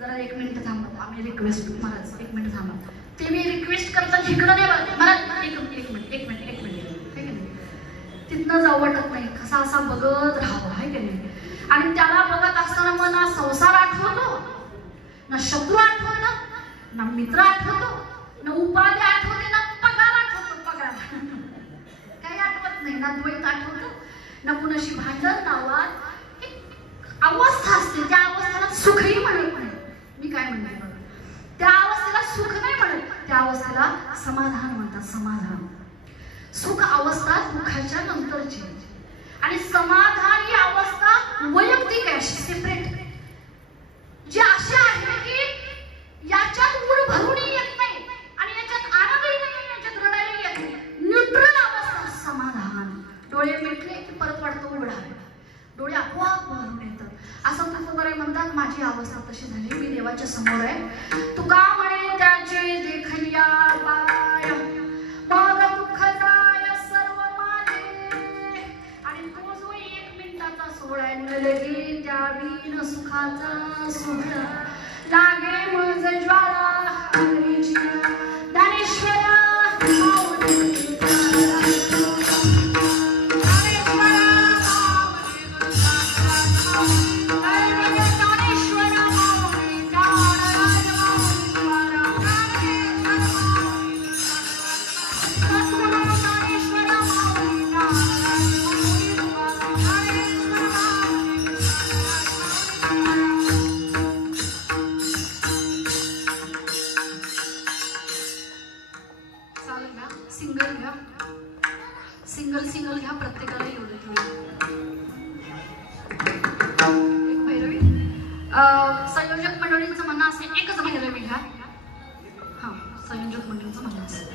जरा एक मिनिट थांबा, आम्ही रिक्वेस्ट, महाराज एक मिनिट थांबा. ते मी रिक्वेस्ट करतात इकडं नाही बघा महाराज, एक मिनिट तिथनं जाऊ वाटत नाही, कसा असा बघत राहावं आहे की नाही. आणि त्याला बघत असताना मग ना संसार आठवतो, ना शत्रू आठवतो, ना मित्र आठवतो, ना उपाधी आठवते, ना पगार आठवतो. पगार काही आठवत नाही, ना द्वैत आठवतं, ना कुणाशी भांडण, ना वाद. अवस्था असते, त्या अवस्थेला सुखही म्हणत नाही. मी काय म्हणते बघा, त्या अवस्थेला सुख नाही म्हणत, त्या अवस्थेला समाधान म्हणतात. समाधान, सुख अवस्था दुःखाच्या नंतरची, आणि समाधान ही अवस्था वैयक्तिक आहे, सेपरेट, जी अशी आहे की याच्यात मूळ भरूनही येत नाही आणि याच्यात आनंदही नाही, याच्यात रडायला येत नाही. न्यूट्रल अवस्था समाधान. डोळे मिटले की परत वाटतं उघडा, डोळे आपोआप भरून येतात. असं तुकोबाराय म्हणतात, माझी अवस्था तशी झाली, मी देवाच्या समोर आहे. तुका म्हणे त्याचे देखलिया पाय मग दुःख जाय सर्व माझे. आणि तो जो 1 मिनिटाचा सोहळा आहे, लगे त्या बिन सुखाचा सोहळा लागे मज ज्वाला अग्नीची. ज्ञानेश्वरा सिंगल घ्या, प्रत्येकाला एवढं एक भैरवी. संयोजक मंडळींचं म्हणणं असेल एकच भैरवी घ्या. हा, संयोजक मंडळींचं म्हणणं असेल.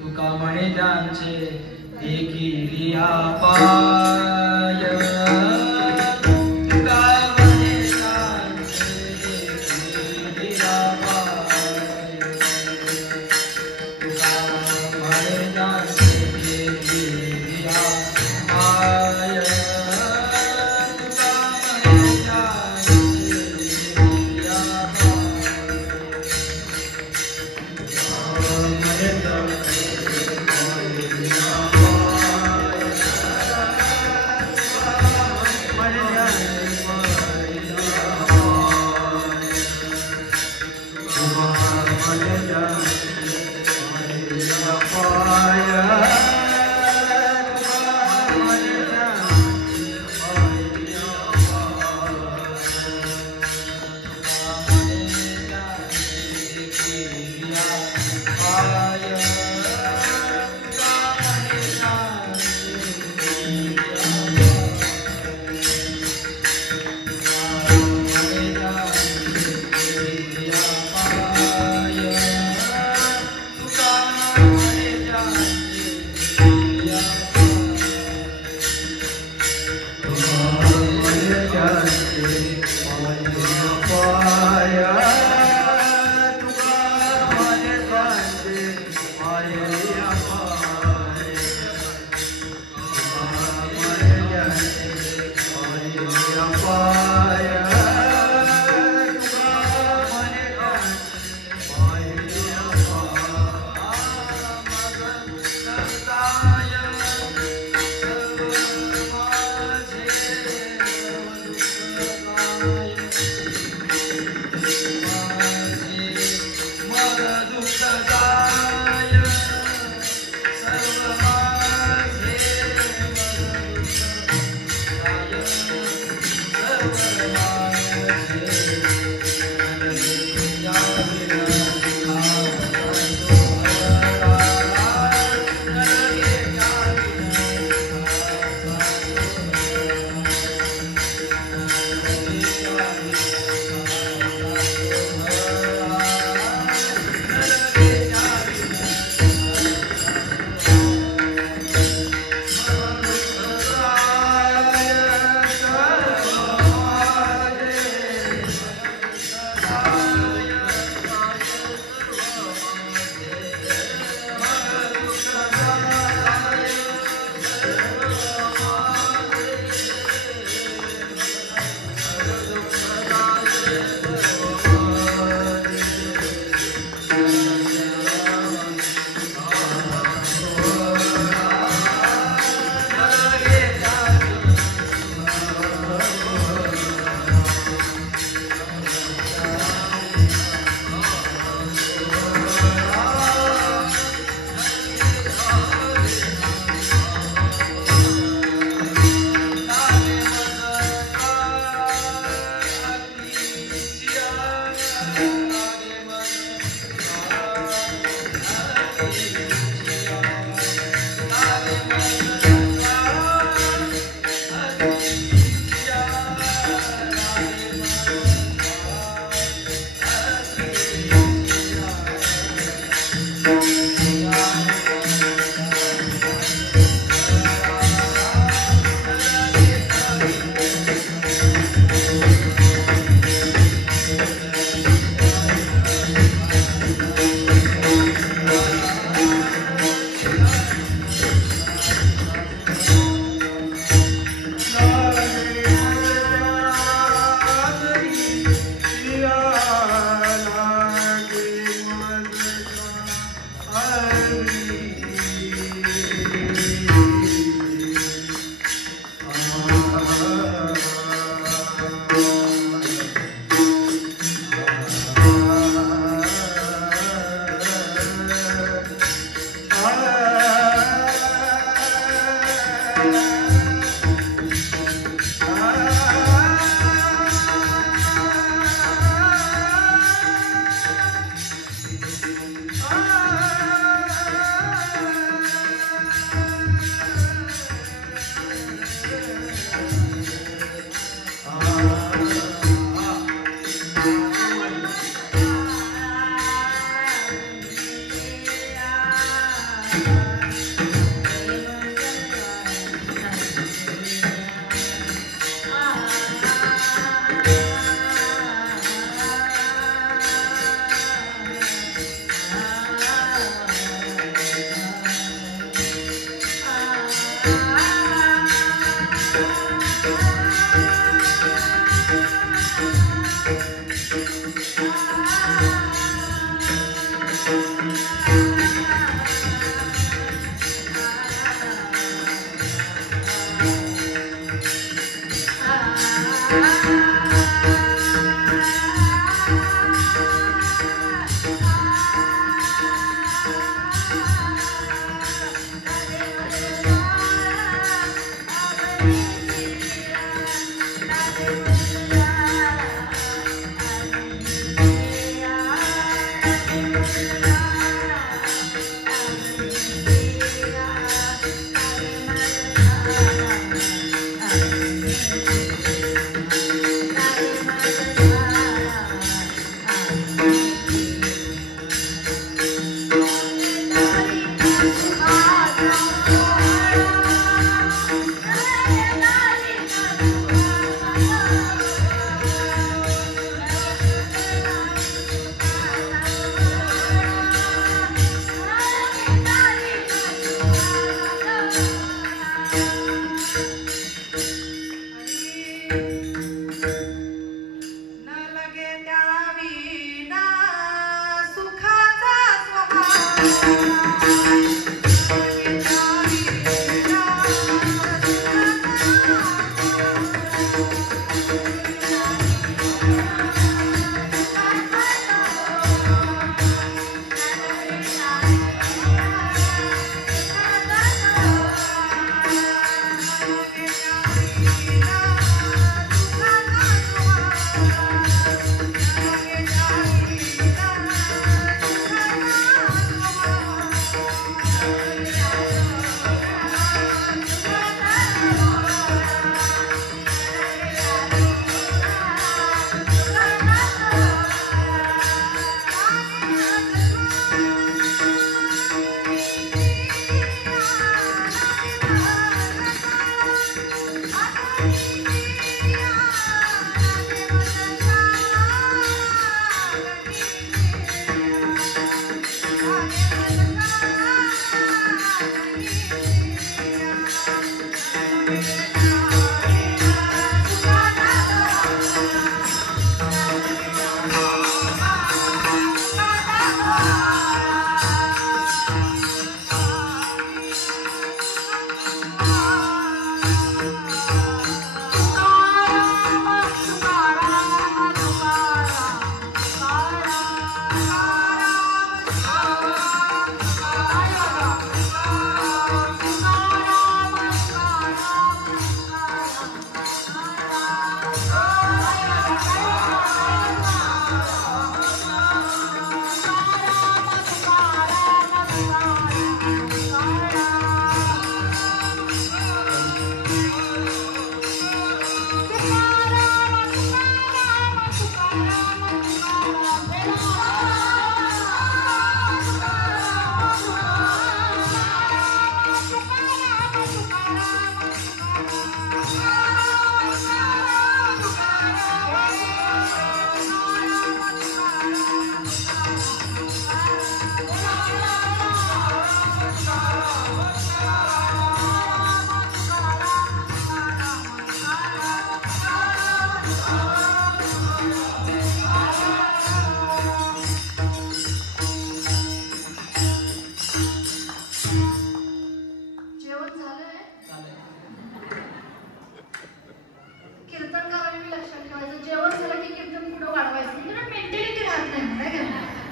तुका म्हणे त्यांचे देखिलिया पाय, तुका म्हणे त्यांचे देखिलिया पाय, तुका म्हणे त्यांचे देखिलिया पाय, तुका म्हणे त्यांचे देखिलिया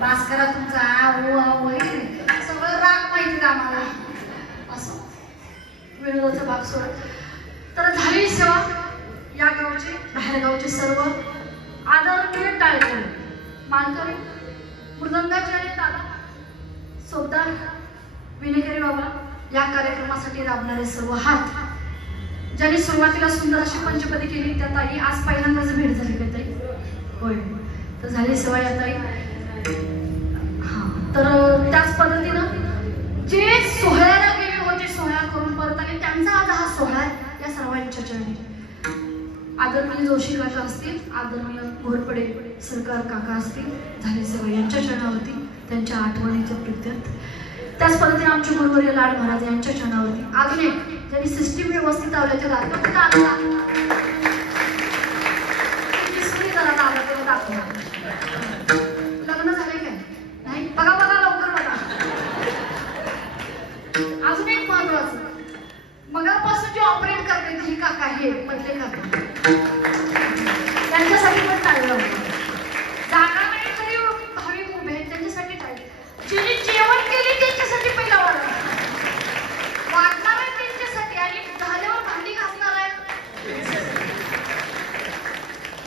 भास्करा तुमचा सगळं राग माहिती आम्हाला असं विनोदाचा भाग सोड. तर झाली सेवा. या गावचे बाहेरगावचे सर्व आदरणीय टाळकरी मानकरी मृदंगाचे आणि ताला सोबदार विनेकरी बाबा या कार्यक्रमासाठी राबणारे सर्व हात ज्यांनी सुरुवातीला सुंदर अशी पंचपदी केली त्या ताई आज पहिल्यांदाच भेट झाली का ताई? होय. तर झाली सेवा या ताई. तर त्याच पद्धतीनं जे सोहळ्याला गेले होते सोहळा करून परत आले त्यांचा आज हा सोहळा या सर्वांच्या चरणी. आदरणीय जोशी काका असतील, आदरणीय घोरपडे सरकार काका असतील, झाले सेवा यांच्या चरणावरती त्यांच्या आठवणीच्या प्रित्यर्थ. त्याच पद्धतीने आमचे गुरुवर्य लाड महाराज यांच्या चरणावरती अजून एक ज्यांनी सिस्टीम व्यवस्थित लावल्याच्या लग्न झाले काय नाही बघा बघा लवकर बघा. अजून एक महत्वाचं मगापासून जे ऑपरेट करते ही काका हे मधले काका त्यांच्यासाठी पण टाळलं जागा नाही तरी भाविक उभे आहेत त्यांच्यासाठी टाळलं. जिने जेवण केले त्यांच्यासाठी पहिला वाढणार आहे त्यांच्यासाठी आणि झाल्यावर भांडी घासणार आहे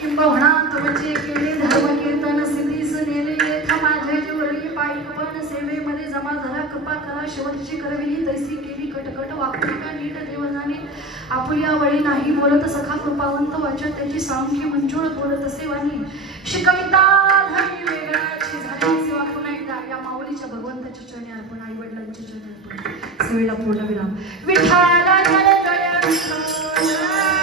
किंबहुना तुमचे केले धर्म कीर्तन सिद्धीस नेले येथा माझे जीवरी पायी पण सेवेमध्ये जमा झाला कृपा करा शेवटची करविली तैसी केली कटकट वापरिका नीट देवजाने आपुल्या वळी नाही बोलत सखा कृपावंत वाचत त्याची सावंकी मंजूळ बोलत असे वाणी शिकविता धर्मी वेगळाची झाली सेवा पुन्हा एकदा या माऊलीच्या भगवंताच्या चरणी अर्पण आई वडिलांच्या चरणी अर्पण सेवेला पूर्ण विराम. विठ्ठला जय जय विठ्ठल.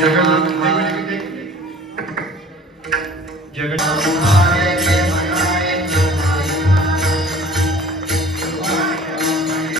जगन्नाथ